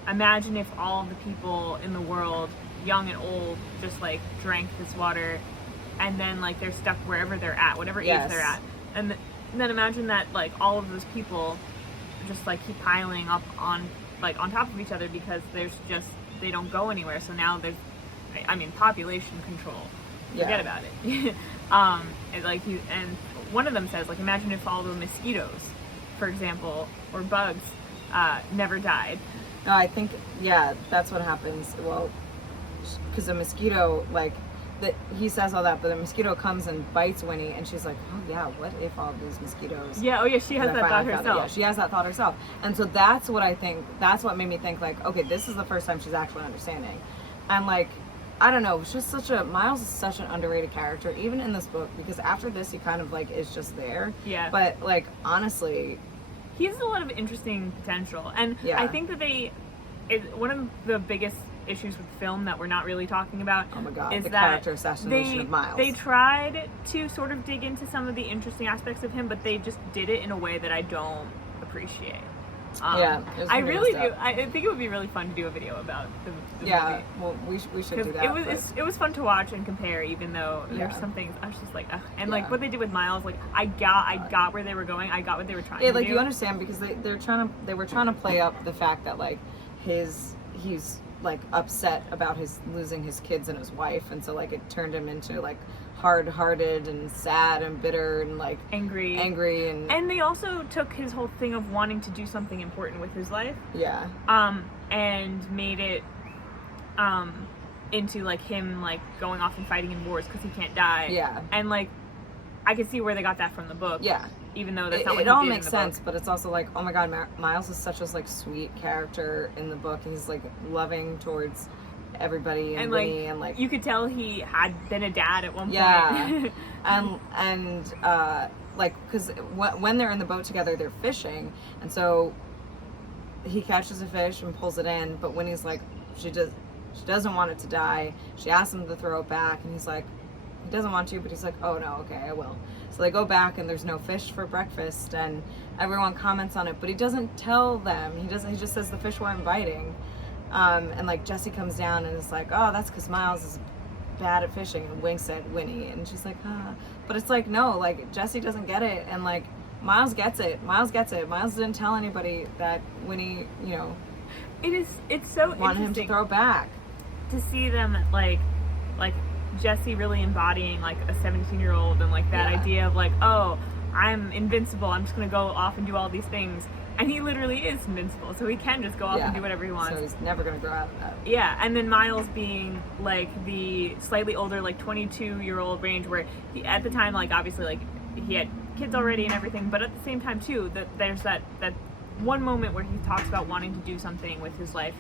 imagine if all the people in the world, young and old, just like drank this water and then like they're stuck wherever they're at, whatever age they're at. And then imagine that like all of those people just like keep piling up on top of each other because they don't go anywhere. So now there's, I mean, population control. Forget about it. And one of them says, like, imagine if all the mosquitoes, for example, or bugs, never died. No, I think, yeah, that's what happens. Well, because a mosquito, like, he says all that, but the mosquito comes and bites Winnie, and she's like, oh yeah, what if all these mosquitoes... Yeah, she has that thought herself. Yeah, she has that thought herself. And so that's what made me think, like, okay, this is the first time she's actually understanding. And, like, I don't know, it's just Miles is such an underrated character, even in this book, because after this, he kind of, like, is just there. Yeah. But, like, honestly... He has a lot of interesting potential. And I think that one of the biggest issues with the film that we're not really talking about is the that character assassination of Miles. They tried to sort of dig into some of the interesting aspects of him, but they just did it in a way that I don't appreciate. I really do. I think it would be really fun to do a video about the movie. Well, we should do that. It was fun to watch and compare, even though there's some things I was just like, ugh. And like what they did with Miles, like I got where they were going. I got what they were trying to do. Yeah, like you understand because they were trying to play up the fact that like he's like upset about losing his kids and his wife, and so like it turned him into like hard-hearted and sad and bitter and like angry and they also took his whole thing of wanting to do something important with his life and made it into like him like going off and fighting in wars because he can't die and like I could see where they got that from the book even though that's not what it he all did makes in the sense book. But it's also like, oh my god, Miles is such a like sweet character in the book, and he's like loving towards everybody and Winnie, and like you could tell he had been a dad at one point. and like because when they're in the boat together they're fishing, and so he catches a fish and pulls it in, but Winnie's like she doesn't want it to die. She asks him to throw it back, and he's like he doesn't want to, but he's like, oh no, okay, I will. So they go back and there's no fish for breakfast, and everyone comments on it, but he doesn't tell them. He just says the fish weren't biting. And like Jessie comes down and is like, oh, that's because Miles is bad at fishing, and winks at Winnie, and she's like, but it's like, no, like Jessie doesn't get it, and like Miles gets it. Miles didn't tell anybody that Winnie, you know, it's so wanted him to throw back. To see them like Jessie really embodying like a 17-year-old and like that idea of like, oh, I'm invincible, I'm just gonna go off and do all these things. And he literally is invincible, so he can just go off and do whatever he wants. So he's never going to grow out of that. Yeah, and then Miles being, like, the slightly older, like, 22-year-old range where he, at the time, like, obviously, like, he had kids already and everything, but at the same time, too, that there's that one moment where he talks about wanting to do something with his life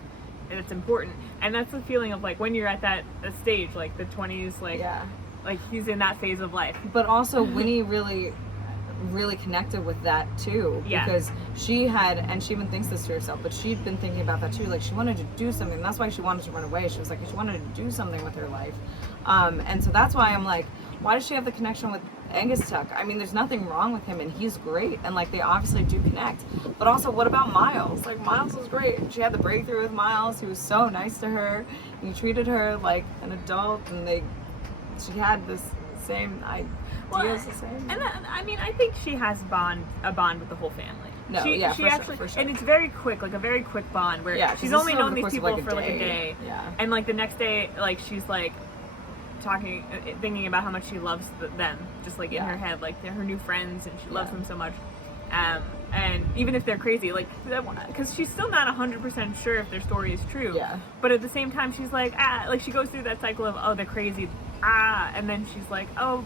that's important. And that's the feeling of, like, when you're at that stage, like, the 20s, like, like, he's in that phase of life. But also, Winnie really connected with that too, because she had, and she even thinks this to herself, but she'd been thinking about that too, like she wanted to do something. That's why she wanted to run away. She was like, she wanted to do something with her life, and so that's why I'm like, why does she have the connection with Angus Tuck? I mean, there's nothing wrong with him, and he's great, and like they obviously do connect. But also, what about Miles? Like Miles was great. She had the breakthrough with Miles. He was so nice to her. He treated her like an adult, and she had this same ideas the same. And I mean, I think she has a bond with the whole family. No, she actually, for sure. And it's very quick, like a very quick bond where she's only known these people for like a day. Yeah. And like the next day, like she's like thinking about how much she loves them, just like in her head, like they're her new friends, and she loves them so much. And even if they're crazy, like, because she's still not 100% sure if their story is true. Yeah. But at the same time, she's like, like she goes through that cycle of, oh, they're crazy, and then she's like, oh,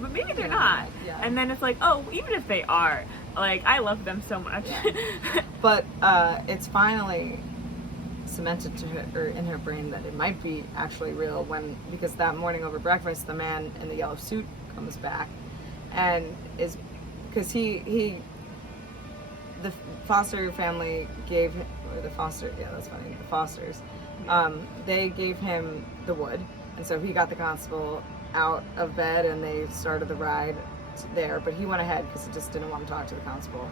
but maybe they're not. Yeah. And then it's like, oh, even if they are, like, I love them so much. Yeah. But it's finally cemented to her, or in her brain, that it might be actually real because that morning over breakfast, the man in the yellow suit comes back, and is because the foster family gave him, or the foster, yeah, that's funny, the fosters, they gave him the wood, and so he got the constable out of bed, and they started the ride there, but he went ahead because he just didn't want to talk to the constable.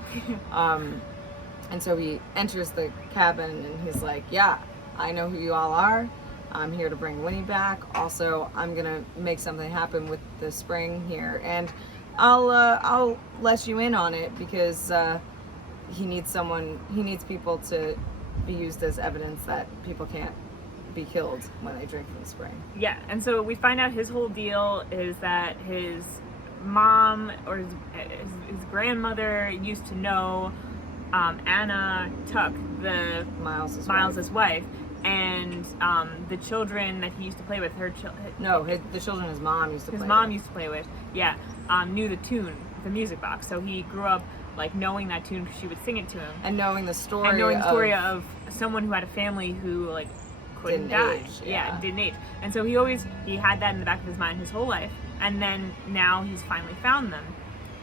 And so he enters the cabin, and he's like, yeah, I know who you all are. I'm here to bring Winnie back. Also, I'm going to make something happen with the spring here. And I'll let you in on it because he needs people to be used as evidence that people can't be killed when they drink from the spring. Yeah, and so we find out his whole deal is that his mom or his grandmother used to know Anna Tuck, the Miles's wife, and the children that he used to play with, the children his mom used to play with, knew the tune, the music box. So he grew up like knowing that tune because she would sing it to him, and knowing the story of someone who had a family who like couldn't die, didn't age, and so he had that in the back of his mind his whole life, and then now he's finally found them,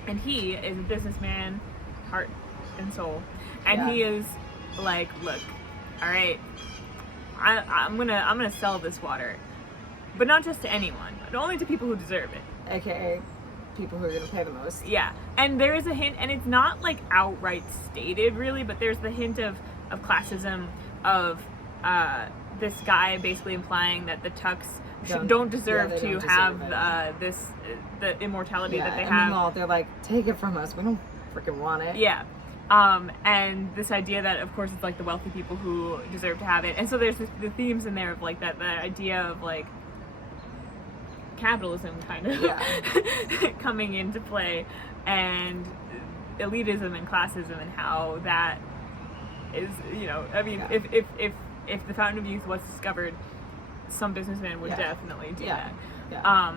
and he is a businessman, heart and soul, and he is like, look, all right, I'm gonna sell this water, but not just to anyone, but only to people who deserve it, aka people who are gonna pay the most. Yeah, and there is a hint, and it's not like outright stated really, but there's the hint of classism, of this guy basically implying that the Tucks don't deserve to have the immortality that they have. Meanwhile, they're like, take it from us, we don't freaking want it. Yeah. And this idea that, of course, it's like the wealthy people who deserve to have it. And so there's the themes in there of like the idea of like capitalism kind of coming into play, and elitism and classism, and how that is, I mean, if the Fountain of Youth was discovered, some businessman would definitely do that. Yeah.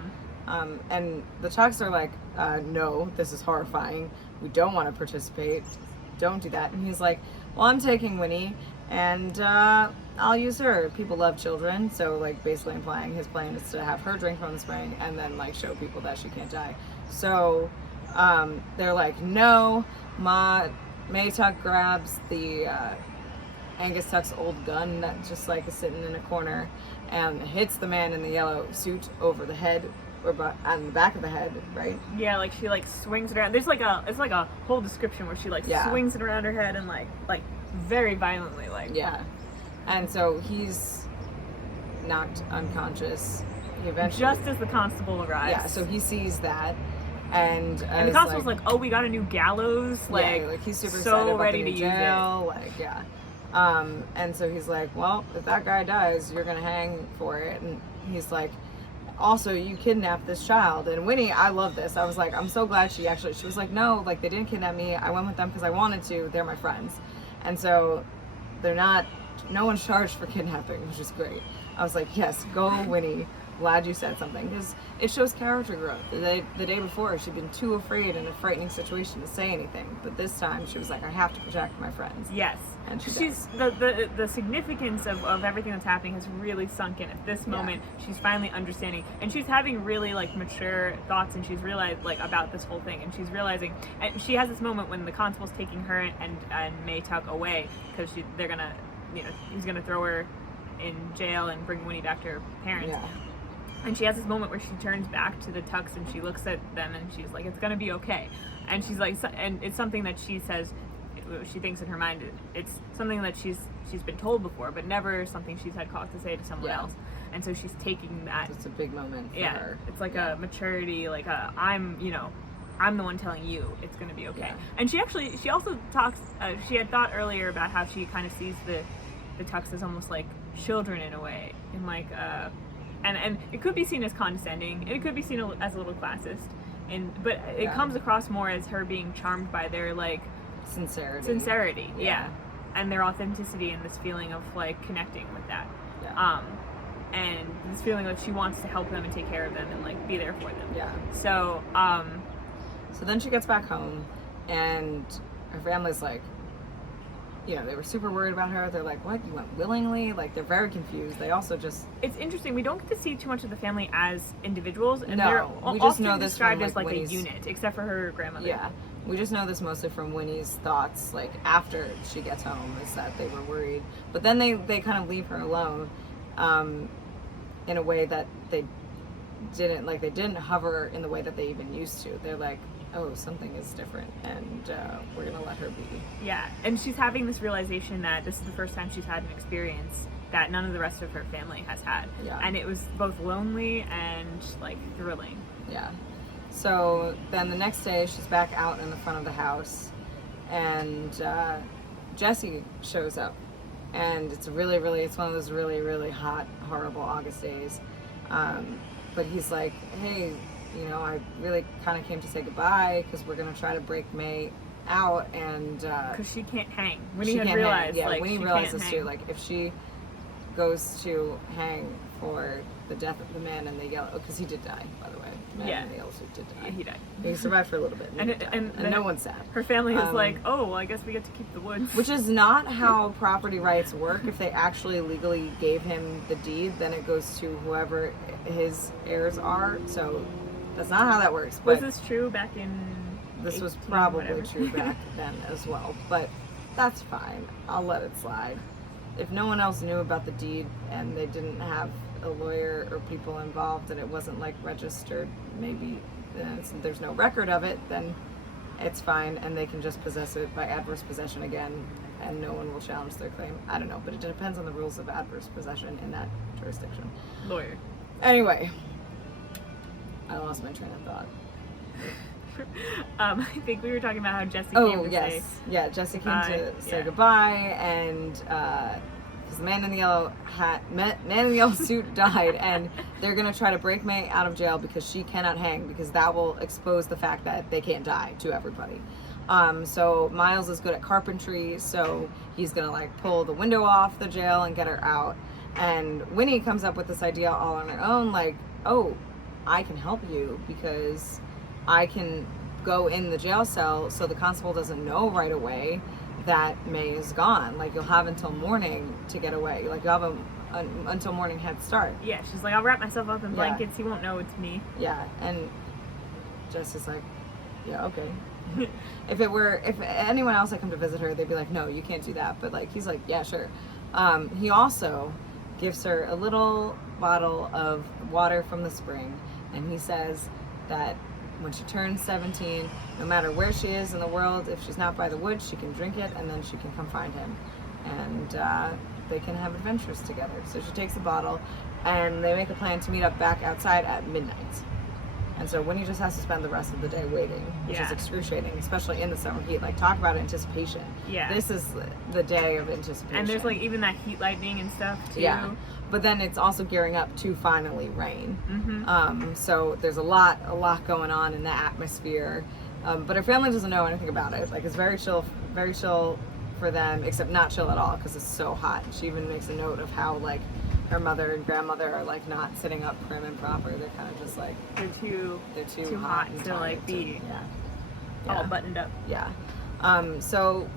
And the Tucks are like, no, this is horrifying. We don't want to participate. Don't do that. And he's like, well, I'm taking Winnie, and I'll use her. People love children, so like basically implying his plan is to have her drink from the spring and then like show people that she can't die. So they're like, no. May Tuck grabs the Angus Tuck's old gun that just like is sitting in a corner and hits the man in the yellow suit over the head, or on the back of the head, right? Yeah, like she like swings it around. There's like it's like a whole description where she like swings it around her head and like very violently, like. Yeah, and so he's knocked unconscious. He eventually, just as the constable arrives. Yeah, so he sees that, and the constable's like, oh, we got a new gallows, like he's super so excited ready about the to jail, use it. And so he's like, well, if that guy dies, you're gonna hang for it. And he's like, also, you kidnapped this child. And Winnie, I love this. I was like, I'm so glad she was like, no, like they didn't kidnap me. I went with them because I wanted to. They're my friends. And so no one's charged for kidnapping, which is great. I was like, yes, go Winnie. Glad you said something, because it shows character growth. The day before, she'd been too afraid in a frightening situation to say anything, but this time she was like, I have to protect my friends. Yes, and she's the significance of everything that's happening has really sunk in at this moment. She's finally understanding, and she's having really like mature thoughts, and she's realized like about this whole thing, and she's realizing, and she has this moment when the constable's taking her and May Tuck away because they're gonna, he's gonna throw her in jail and bring Winnie back to her parents. Yeah. And she has this moment where she turns back to the Tucks and she looks at them and she's like, it's gonna be okay. And she's like, and it's something that she says, she thinks in her mind, it's something that she's been told before, but never something she's had cause to say to someone else. And so she's taking that. It's a big moment for her. It's like a maturity, like I'm the one telling you it's gonna be okay. Yeah. And she also talks, she had thought earlier about how she kind of sees the Tucks as almost like children in a way, in like, and it could be seen as condescending, it could be seen as a little classist, but it comes across more as her being charmed by their like sincerity, and their authenticity, and this feeling of like connecting with that. and this feeling like she wants to help them and take care of them and like be there for them. Yeah. So so then she gets back home, and her family's like, you know, they were super worried about her. They're like, what, you went willingly? Like, they're very confused. They also just... It's interesting. We don't get to see too much of the family as individuals. And no, they're we just know this described from, as like Winnie's... a unit, except for her grandmother. Yeah. We just know this mostly from Winnie's thoughts, like, after she gets home, is that they were worried. But then they kind of leave her alone in a way that they didn't hover in the way that they even used to. They're like, oh, something is different, and we're gonna let her be. Yeah, and she's having this realization that this is the first time she's had an experience that none of the rest of her family has had. Yeah. And it was both lonely and like thrilling. Yeah. So then the next day she's back out in the front of the house, and Jesse shows up, and it's one of those really, really hot, horrible August days. But he's like, hey, you know, I really kind of came to say goodbye because we're going to try to break May out, and because she can't hang. Winnie had realized, yeah, like, Winnie she realized can't this hang. too. Like, if she goes to hang for the death of the man in the yellow, because he did die, by the way. The man in the yellow suit did die. Yeah, he died. He survived for a little bit, and no one's sad. Her family is like, oh, well, I guess we get to keep the woods. Which is not how property rights work. If they actually legally gave him the deed, then it goes to whoever his heirs are. So that's not how that works. But was this true back in... This was probably true back then as well. But that's fine. I'll let it slide. If no one else knew about the deed and they didn't have a lawyer or people involved and it wasn't like registered, maybe there's no record of it, then it's fine and they can just possess it by adverse possession again and no one will challenge their claim. I don't know, but it depends on the rules of adverse possession in that jurisdiction. Lawyer. Anyway, I lost my train of thought. I think we were talking about how Jesse came to say... Yeah, Jesse came to say goodbye, and because the man in the yellow suit died, and they're gonna try to break May out of jail because she cannot hang, because that will expose the fact that they can't die to everybody. So Miles is good at carpentry, so he's gonna like pull the window off the jail and get her out. And Winnie comes up with this idea all on her own, like, oh, I can help you because I can go in the jail cell so the constable doesn't know right away that May is gone. Like, you'll have until morning to get away. Like, you'll have until morning head start. Yeah, she's like, I'll wrap myself up in blankets. He won't know it's me. Yeah, and Jess like, yeah, okay. If anyone else had come to visit her, they'd be like, no, you can't do that. But like, he's like, yeah, sure. He also gives her a little bottle of water from the spring, and he says that when she turns 17, no matter where she is in the world, if she's not by the woods, she can drink it, and then she can come find him, and they can have adventures together. So she takes the bottle, and they make a plan to meet up back outside at midnight. And so Winnie just has to spend the rest of the day waiting, which is excruciating, especially in the summer heat. Like, talk about anticipation. Yeah. This is the day of anticipation. And there's like even that heat lightning and stuff too. Yeah. But then it's also gearing up to finally rain. Mm-hmm. So there's a lot going on in the atmosphere. But her family doesn't know anything about it. Like, it's very chill for them, except not chill at all because it's so hot. She even makes a note of how like her mother and grandmother are like not sitting up prim and proper. They're kind of just like they're too hot to like be all all buttoned up. Yeah. So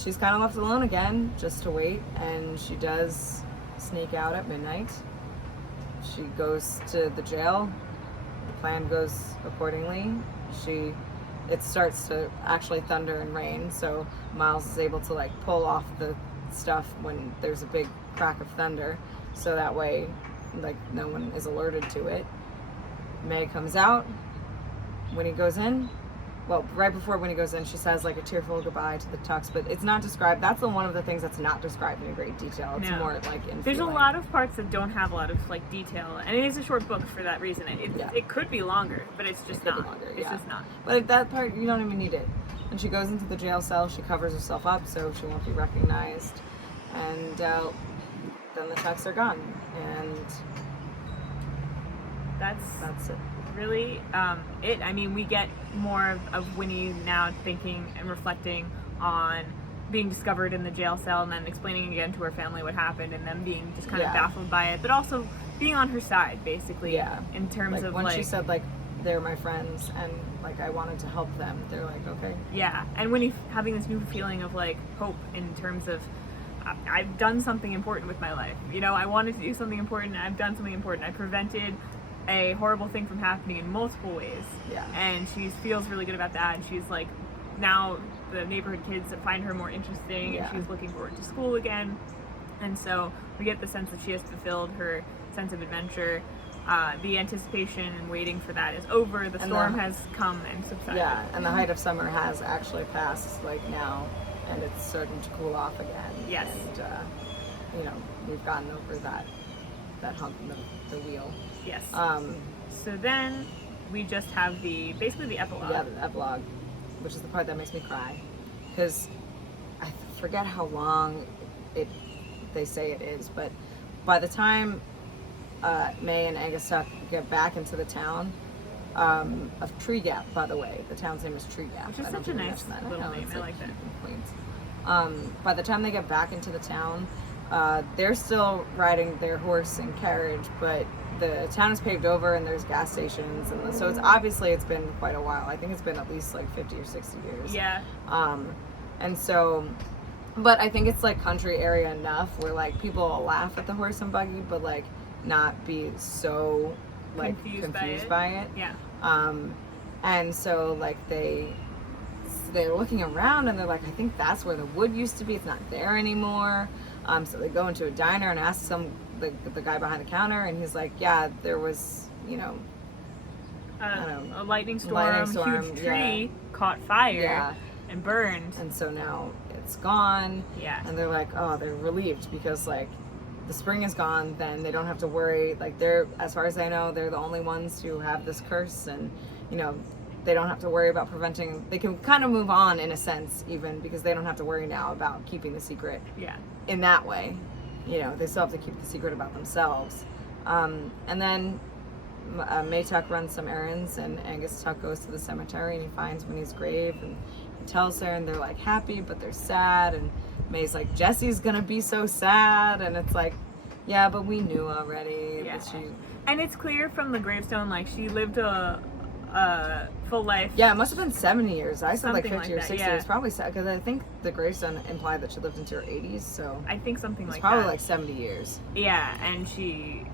she's kind of left alone again just to wait, and she does sneak out at midnight. She goes to the jail. The plan goes accordingly. It starts to actually thunder and rain, so Miles is able to like pull off the stuff when there's a big crack of thunder, so that way like no one is alerted to it. May comes out. Winnie goes in. Well, right before Winnie goes in, she says like a tearful goodbye to the Tucks, but it's not described. That's one of the things that's not described in great detail. It's more like in There's feeling. a lot of parts that don't have a lot of like detail, and it is a short book for that reason. It could be longer, but it's just not. It's just not. But that part, you don't even need it. When she goes into the jail cell, she covers herself up so she won't be recognized, and then the Tucks are gone, and that's it. Really it. I mean, we get more of Winnie now thinking and reflecting on being discovered in the jail cell and then explaining again to her family what happened and them being just kind of baffled by it, but also being on her side, basically. Yeah. In terms like, of when she said like they're my friends and like I wanted to help them, they're like, okay. Yeah, and when you having this new feeling of like hope in terms of I've done something important with my life. You know, I wanted to do something important. And I've done something important. I prevented a horrible thing from happening in multiple ways. Yeah. And she feels really good about that. And she's like, now the neighborhood kids find her more interesting, and she's looking forward to school again. And so we get the sense that she has fulfilled her sense of adventure. The anticipation and waiting for that is over. The storm has come and subsided. Yeah, and the height of summer has actually passed like now, and it's starting to cool off again. Yes. And, you know, we've gotten over that hump in the wheel. Yes. So then we just have basically the epilogue. Yeah, the epilogue, which is the part that makes me cry, because I forget how long they say it is, but by the time May and Angus Tuck get back into the town of Tree Gap, by the way, the town's name is Tree Gap. Which is such a nice little name. I like that. By the time they get back into the town, they're still riding their horse and carriage, but the town is paved over and there's gas stations, and so it's been quite a while. I think it's been at least like 50 or 60 years. Yeah. And so, but I think it's like country area enough where like people will laugh at the horse and buggy, but like not be so like confused by it. Yeah. And so like they're looking around and they're like, I think that's where the wood used to be. It's not there anymore. So they go into a diner and ask the guy behind the counter, and he's like, yeah, there was, you know, a lightning storm, huge tree caught fire and burned. And so now it's gone. Yeah. And they're like, oh, they're relieved because like the spring is gone, then they don't have to worry. Like as far as I know, they're the only ones who have this curse, and you know, they don't have to worry about preventing. They can kind of move on in a sense, even because they don't have to worry now about keeping the secret. Yeah. In that way, you know, they still have to keep the secret about themselves. And then May Tuck runs some errands, and Angus Tuck goes to the cemetery and he finds Winnie's grave, and he tells her, and they're like happy, but they're sad. And May's like, Jesse's gonna be so sad, and it's like, yeah, but we knew already that she. And it's clear from the gravestone, like she lived a full life. Yeah, it must have been 70 years. I said like 50 like or that, 60 years, probably, because I think the gravestone implied that she lived into her 80s, so I think something like that. It's probably like 70 years. Yeah, and she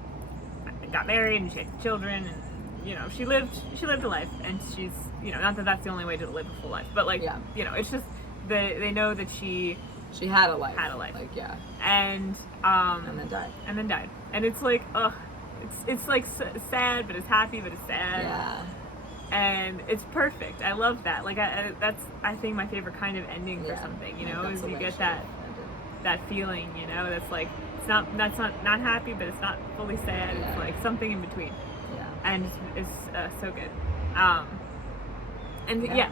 got married and she had children, and you know, she lived a life, and she's, you know, not that that's the only way to live a full life, but like, you know, it's just they know that she had a life. Like, yeah. And then died. And it's like, ugh, it's like sad, but it's happy, but it's sad. Yeah. And it's perfect. I love that. Like that's I think my favorite kind of ending for something. You know, is you get that feeling. You know, that's like that's not happy, but it's not fully sad. It's like something in between. Yeah. And it's so good.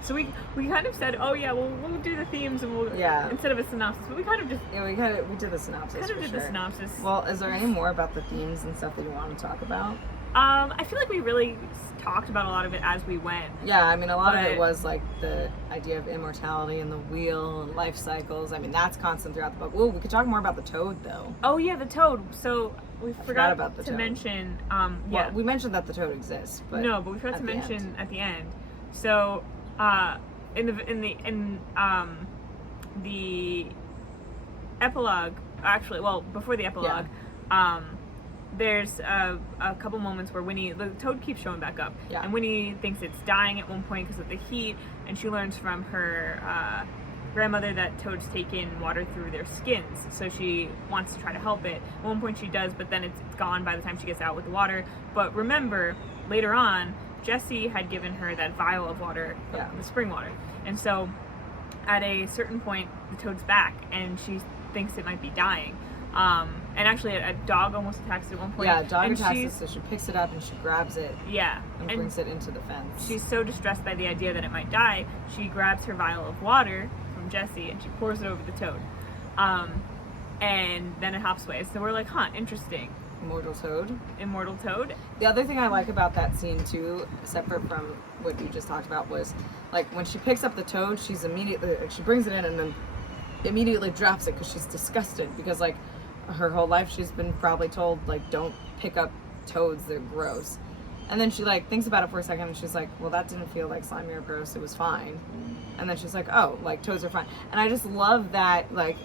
So we kind of said, oh yeah, we'll do the themes, and we'll instead of a synopsis, but we kind of just we did the synopsis. The synopsis. Well, is there any more about the themes and stuff that you want to talk about? I feel like we really talked about a lot of it as we went. Yeah, I mean, a lot of it was like the idea of immortality and the wheel and life cycles. I mean, that's constant throughout the book. Ooh, we could talk more about the toad, though. Oh yeah, the toad. So we forgot about the to toad. mention. Well, we mentioned that the toad exists, but we forgot to mention at the end. So, in the epilogue, actually, well, before the epilogue, there's a couple moments where the toad keeps showing back up, and Winnie thinks it's dying at one point because of the heat, and she learns from her grandmother that toads take in water through their skins, so she wants to try to help it. At one point she does, but then it's gone by the time she gets out with the water. But remember, later on, Jesse had given her that vial of water, the spring water, and so at a certain point the toad's back and she thinks it might be dying, and actually a dog almost attacks it at one point. Yeah, a dog attacks it, so she picks it up and she grabs it and brings it into the fence. She's so distressed by the idea that it might die, she grabs her vial of water from Jesse and she pours it over the toad, and then it hops away. So we're like, interesting. Immortal toad. The other thing I like about that scene too, separate from what you just talked about, was like when she picks up the toad, she brings it in and then immediately drops it because she's disgusted, because like her whole life she's been probably told like don't pick up toads, they're gross. And then she like thinks about it for a second and she's like, well, that didn't feel like slimy or gross, it was fine. And then she's like, oh, like toads are fine. And I just love that, like,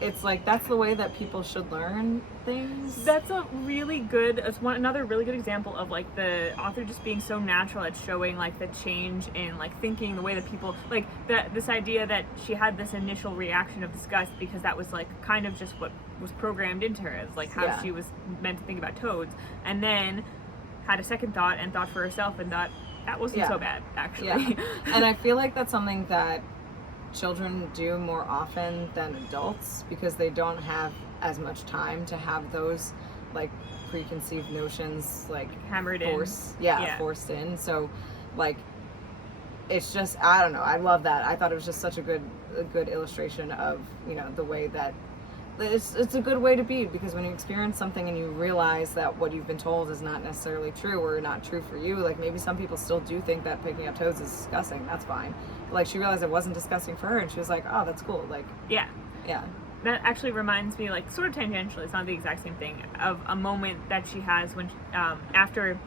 it's like, that's the way that people should learn things. That's a really good, another really good example of like the author just being so natural at showing like the change in like thinking, the way that people, like this idea that she had this initial reaction of disgust because that was like kind of just what was programmed into her, as like how she was meant to think about toads. And then had a second thought and thought for herself and thought, that wasn't so bad, actually. Yeah. And I feel like that's something that children do more often than adults because they don't have as much time to have those like preconceived notions like hammered forced in. So like it's just, I don't know, I love that. I thought it was just such a good illustration of, you know, the way that it's a good way to be, because when you experience something and you realize that what you've been told is not necessarily true or not true for you, like maybe some people still do think that picking up toads is disgusting, that's fine. But like she realized it wasn't disgusting for her and she was like, oh, that's cool. Like yeah that actually reminds me, like sort of tangentially, it's not the exact same thing, of a moment that she has when after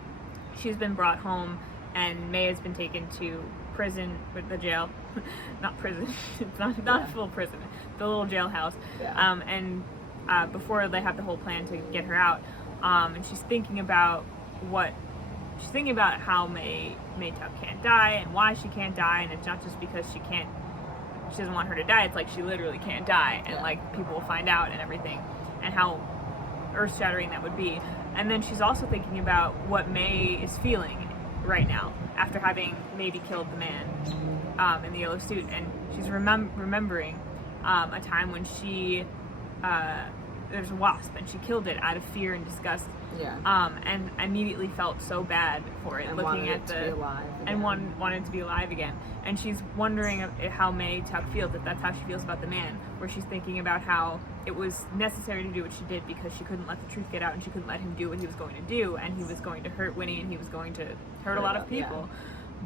she's been brought home and May has been taken to prison, with the jail, not prison, it's not full prison, the little jailhouse, and before they have the whole plan to get her out, and she's thinking about how May Tuck can't die and why she can't die, and it's not just because she doesn't want her to die, it's like she literally can't die, and like people will find out and everything, and how earth-shattering that would be. And then she's also thinking about what May is feeling right now after having maybe killed the man in the yellow suit, and she's remembering a time when she there's a wasp and she killed it out of fear and disgust, and immediately felt so bad for it, and looking at wanted to be alive again. And she's wondering how May Tuck feels, if that's how she feels about the man, where she's thinking about how it was necessary to do what she did because she couldn't let the truth get out and she couldn't let him do what he was going to do, and he was going to hurt Winnie and he was going to hurt a lot of people.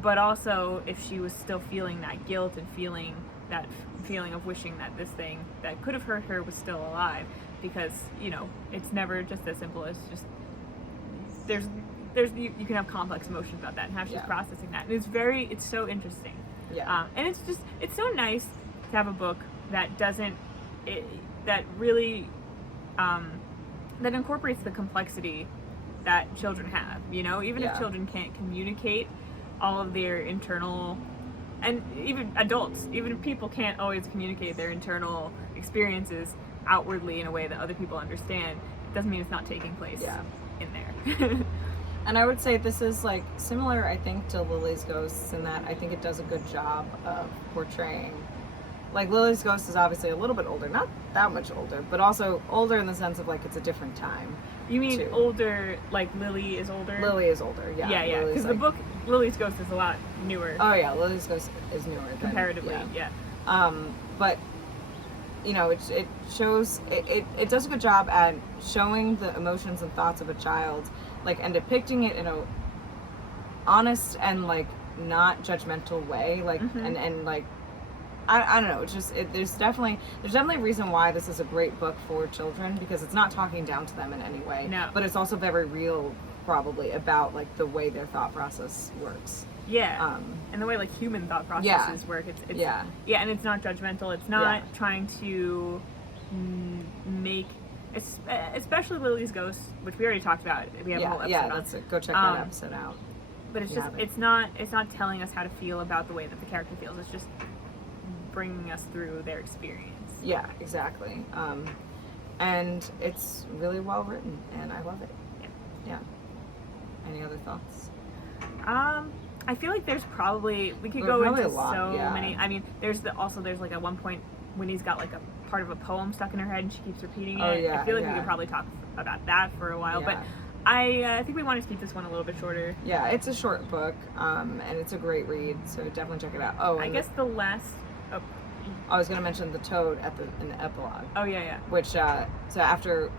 But also, if she was still feeling that guilt and feeling that feeling of wishing that this thing that could have hurt her was still alive, because, you know, it's never just as simple as just you can have complex emotions about that and how she's processing that. And it's so interesting. And it's so nice to have a book that that really that incorporates the complexity that children have, you know, even if children can't communicate all of their internal, and even adults, even people can't always communicate their internal experiences outwardly in a way that other people understand, it doesn't mean it's not taking place in there. And I would say this is like similar, I think, to Lily's Ghosts, in that I think it does a good job of portraying, like Lily's Ghost is obviously a little bit older, not that much older, but also older in the sense of like it's a different time. You mean older, like Lily is older? Lily is older, Yeah, because the book Lily's Ghost is a lot newer. Oh yeah, Lily's Ghost is newer. Comparatively, But, you know, it shows, it does a good job at showing the emotions and thoughts of a child, like, and depicting it in a honest and, like, not judgmental way, like, and like, I don't know, it's just, there's definitely a reason why this is a great book for children, because it's not talking down to them in any way. No. But it's also very real, probably, about, like, the way their thought process works. Yeah. And the way, like, human thought processes work. It's and it's not judgmental. It's not trying to make, especially Lily's Ghost, which we already talked about. We have a whole episode on. Go check that episode out. But it's just, it's not telling us how to feel about the way that the character feels. It's just bringing us through their experience. Yeah, exactly. And it's really well written, and I love it. Yeah. Any other thoughts? I feel like there's probably, we could go into so many. I mean, there's like at one point Winnie's got like a part of a poem stuck in her head and she keeps repeating it. I feel like we could probably talk about that for a while, but I think we want to keep this one a little bit shorter. Yeah, it's a short book, and it's a great read, so definitely check it out. Oh, I guess the last. Oh. I was gonna mention the toad in the epilogue. Oh yeah. Which so after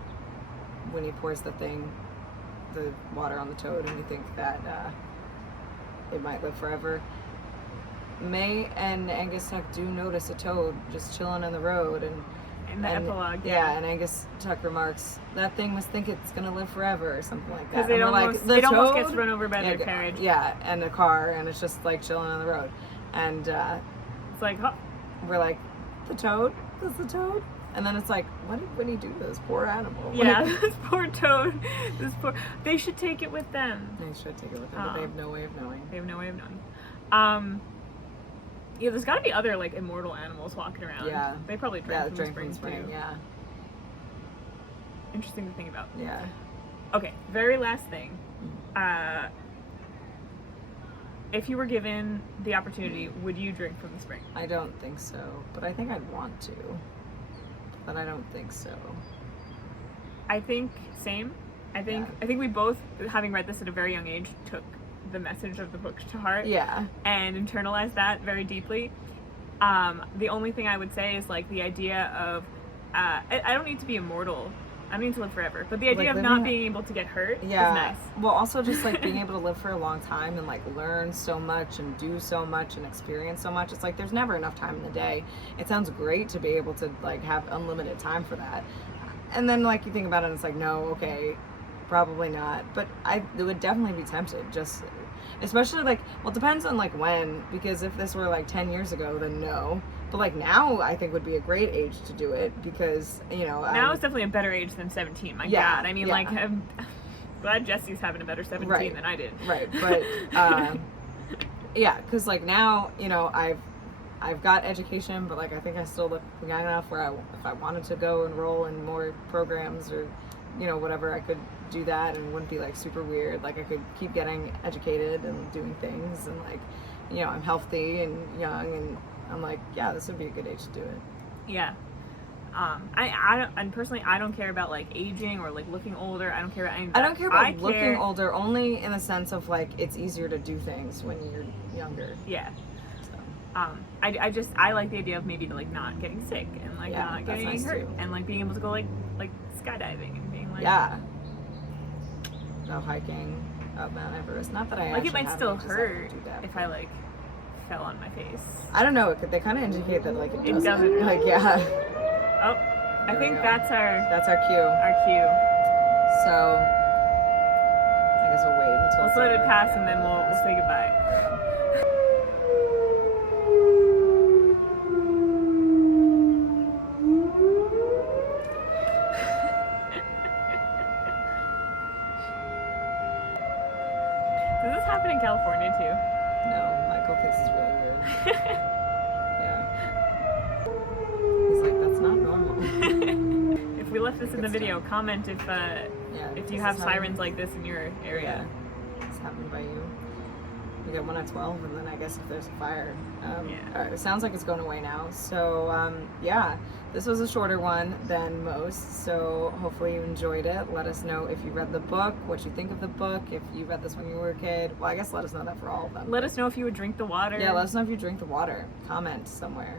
Winnie pours the water on the toad, and we think that it might live forever, May and Angus Tuck do notice a toad just chilling in the road, in the epilogue. Yeah, and I guess Tuck remarks, that thing must think it's going to live forever or something like that. Because it almost gets run over by their carriage. Yeah, and a car, and it's just like chilling on the road. And it's like, huh. We're like, the toad? That's the toad? And then it's like, what did Winnie do to this poor animal? Yeah, this poor toad. They should take it with them. They should take it with them, but they have no way of knowing. They have no way of knowing. Yeah, there's got to be other like immortal animals walking around. Yeah. They probably drank from the spring too. Yeah. Interesting to think about. Yeah. Okay, very last thing. If you were given the opportunity, would you drink from the spring? I don't think so, but I think I'd want to. But I don't think so. I think same. I think we both, having read this at a very young age, took the message of the book to heart. Yeah. And internalized that very deeply. The only thing I would say is like the idea of I don't need to be immortal. I don't need to live forever. But the idea of not being able to get hurt is nice. Well, also just like being able to live for a long time and like learn so much and do so much and experience so much. It's like there's never enough time in the day. It sounds great to be able to like have unlimited time for that. And then like you think about it and it's like, no, okay, probably not. But I would definitely be tempted, just especially like, well, it depends on like when, because if this were like 10 years ago, then no. But like now I think would be a great age to do it because, you know, now it's definitely a better age than 17. My God. I mean, like, I'm glad Jesse's having a better 17 than I did. Right. But yeah, because like now, you know, I've got education, but like I think I still look young enough where if I wanted to go enroll in more programs or, you know, whatever, I could do that and it wouldn't be like super weird. Like I could keep getting educated and doing things and like, you know, I'm healthy and young and I'm like, yeah, this would be a good age to do it. Yeah. I don't care about like aging or like looking older. I don't care about any of that. I don't care about looking older, only in the sense of like it's easier to do things when you're younger. Yeah. So. I like the idea of maybe like not getting sick and like not getting hurt and like being able to go like skydiving and being like go hiking up Mount Everest. Not that I like it might still hurt if I like fell on my face. I don't know. They kind of indicate that like it doesn't. Like yeah. Oh, I think that's our cue. Our cue. So I guess we'll wait until. Let's let it pass and then we'll say goodbye. Does this happen in California too? No, Michael thinks it's really weird. Yeah. He's like, that's not normal. If we left this in the video, comment if you have sirens like this in your area. Yeah. It's happened by you. We get one at 12, and then I guess if there's a fire. All right, it sounds like it's going away now. So, yeah, this was a shorter one than most, so hopefully you enjoyed it. Let us know if you read the book, what you think of the book, if you read this when you were a kid. Well, I guess let us know that for all of them. Let us know if you would drink the water. Yeah, let us know if you drink the water. Comment somewhere.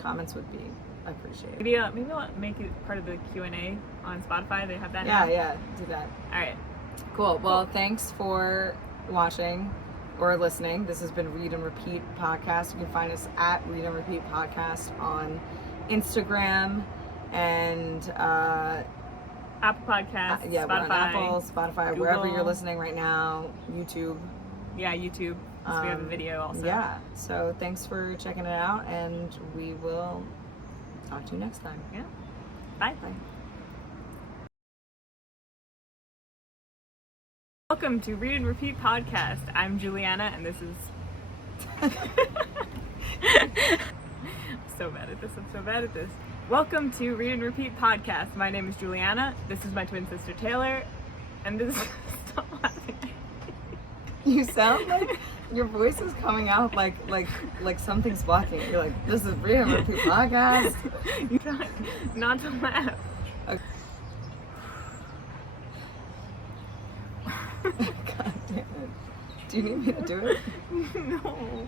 Comments would be appreciated. Maybe I'll make it part of the Q&A on Spotify. They have that now. Yeah, do that. All right. Cool. Well, thanks for watching or listening. This has been Read and Repeat Podcast. You can find us at Read and Repeat Podcast on Instagram and Apple Podcasts, Spotify, we're on Apple, Spotify, Google. Wherever you're listening right now, YouTube. Yeah, YouTube. So we have a video also. Yeah. So thanks for checking it out, and we will talk to you next time. Yeah. Bye. Bye. Welcome to Read and Repeat Podcast. I'm Juliana, and this is... I'm so bad at this. Welcome to Read and Repeat Podcast. My name is Juliana. This is my twin sister Taylor, and this is... Stop laughing. You sound like your voice is coming out like something's blocking it. You're like, this is Read and Repeat Podcast. You try not to laugh. Okay. God damn it. Do you need me to do it? No.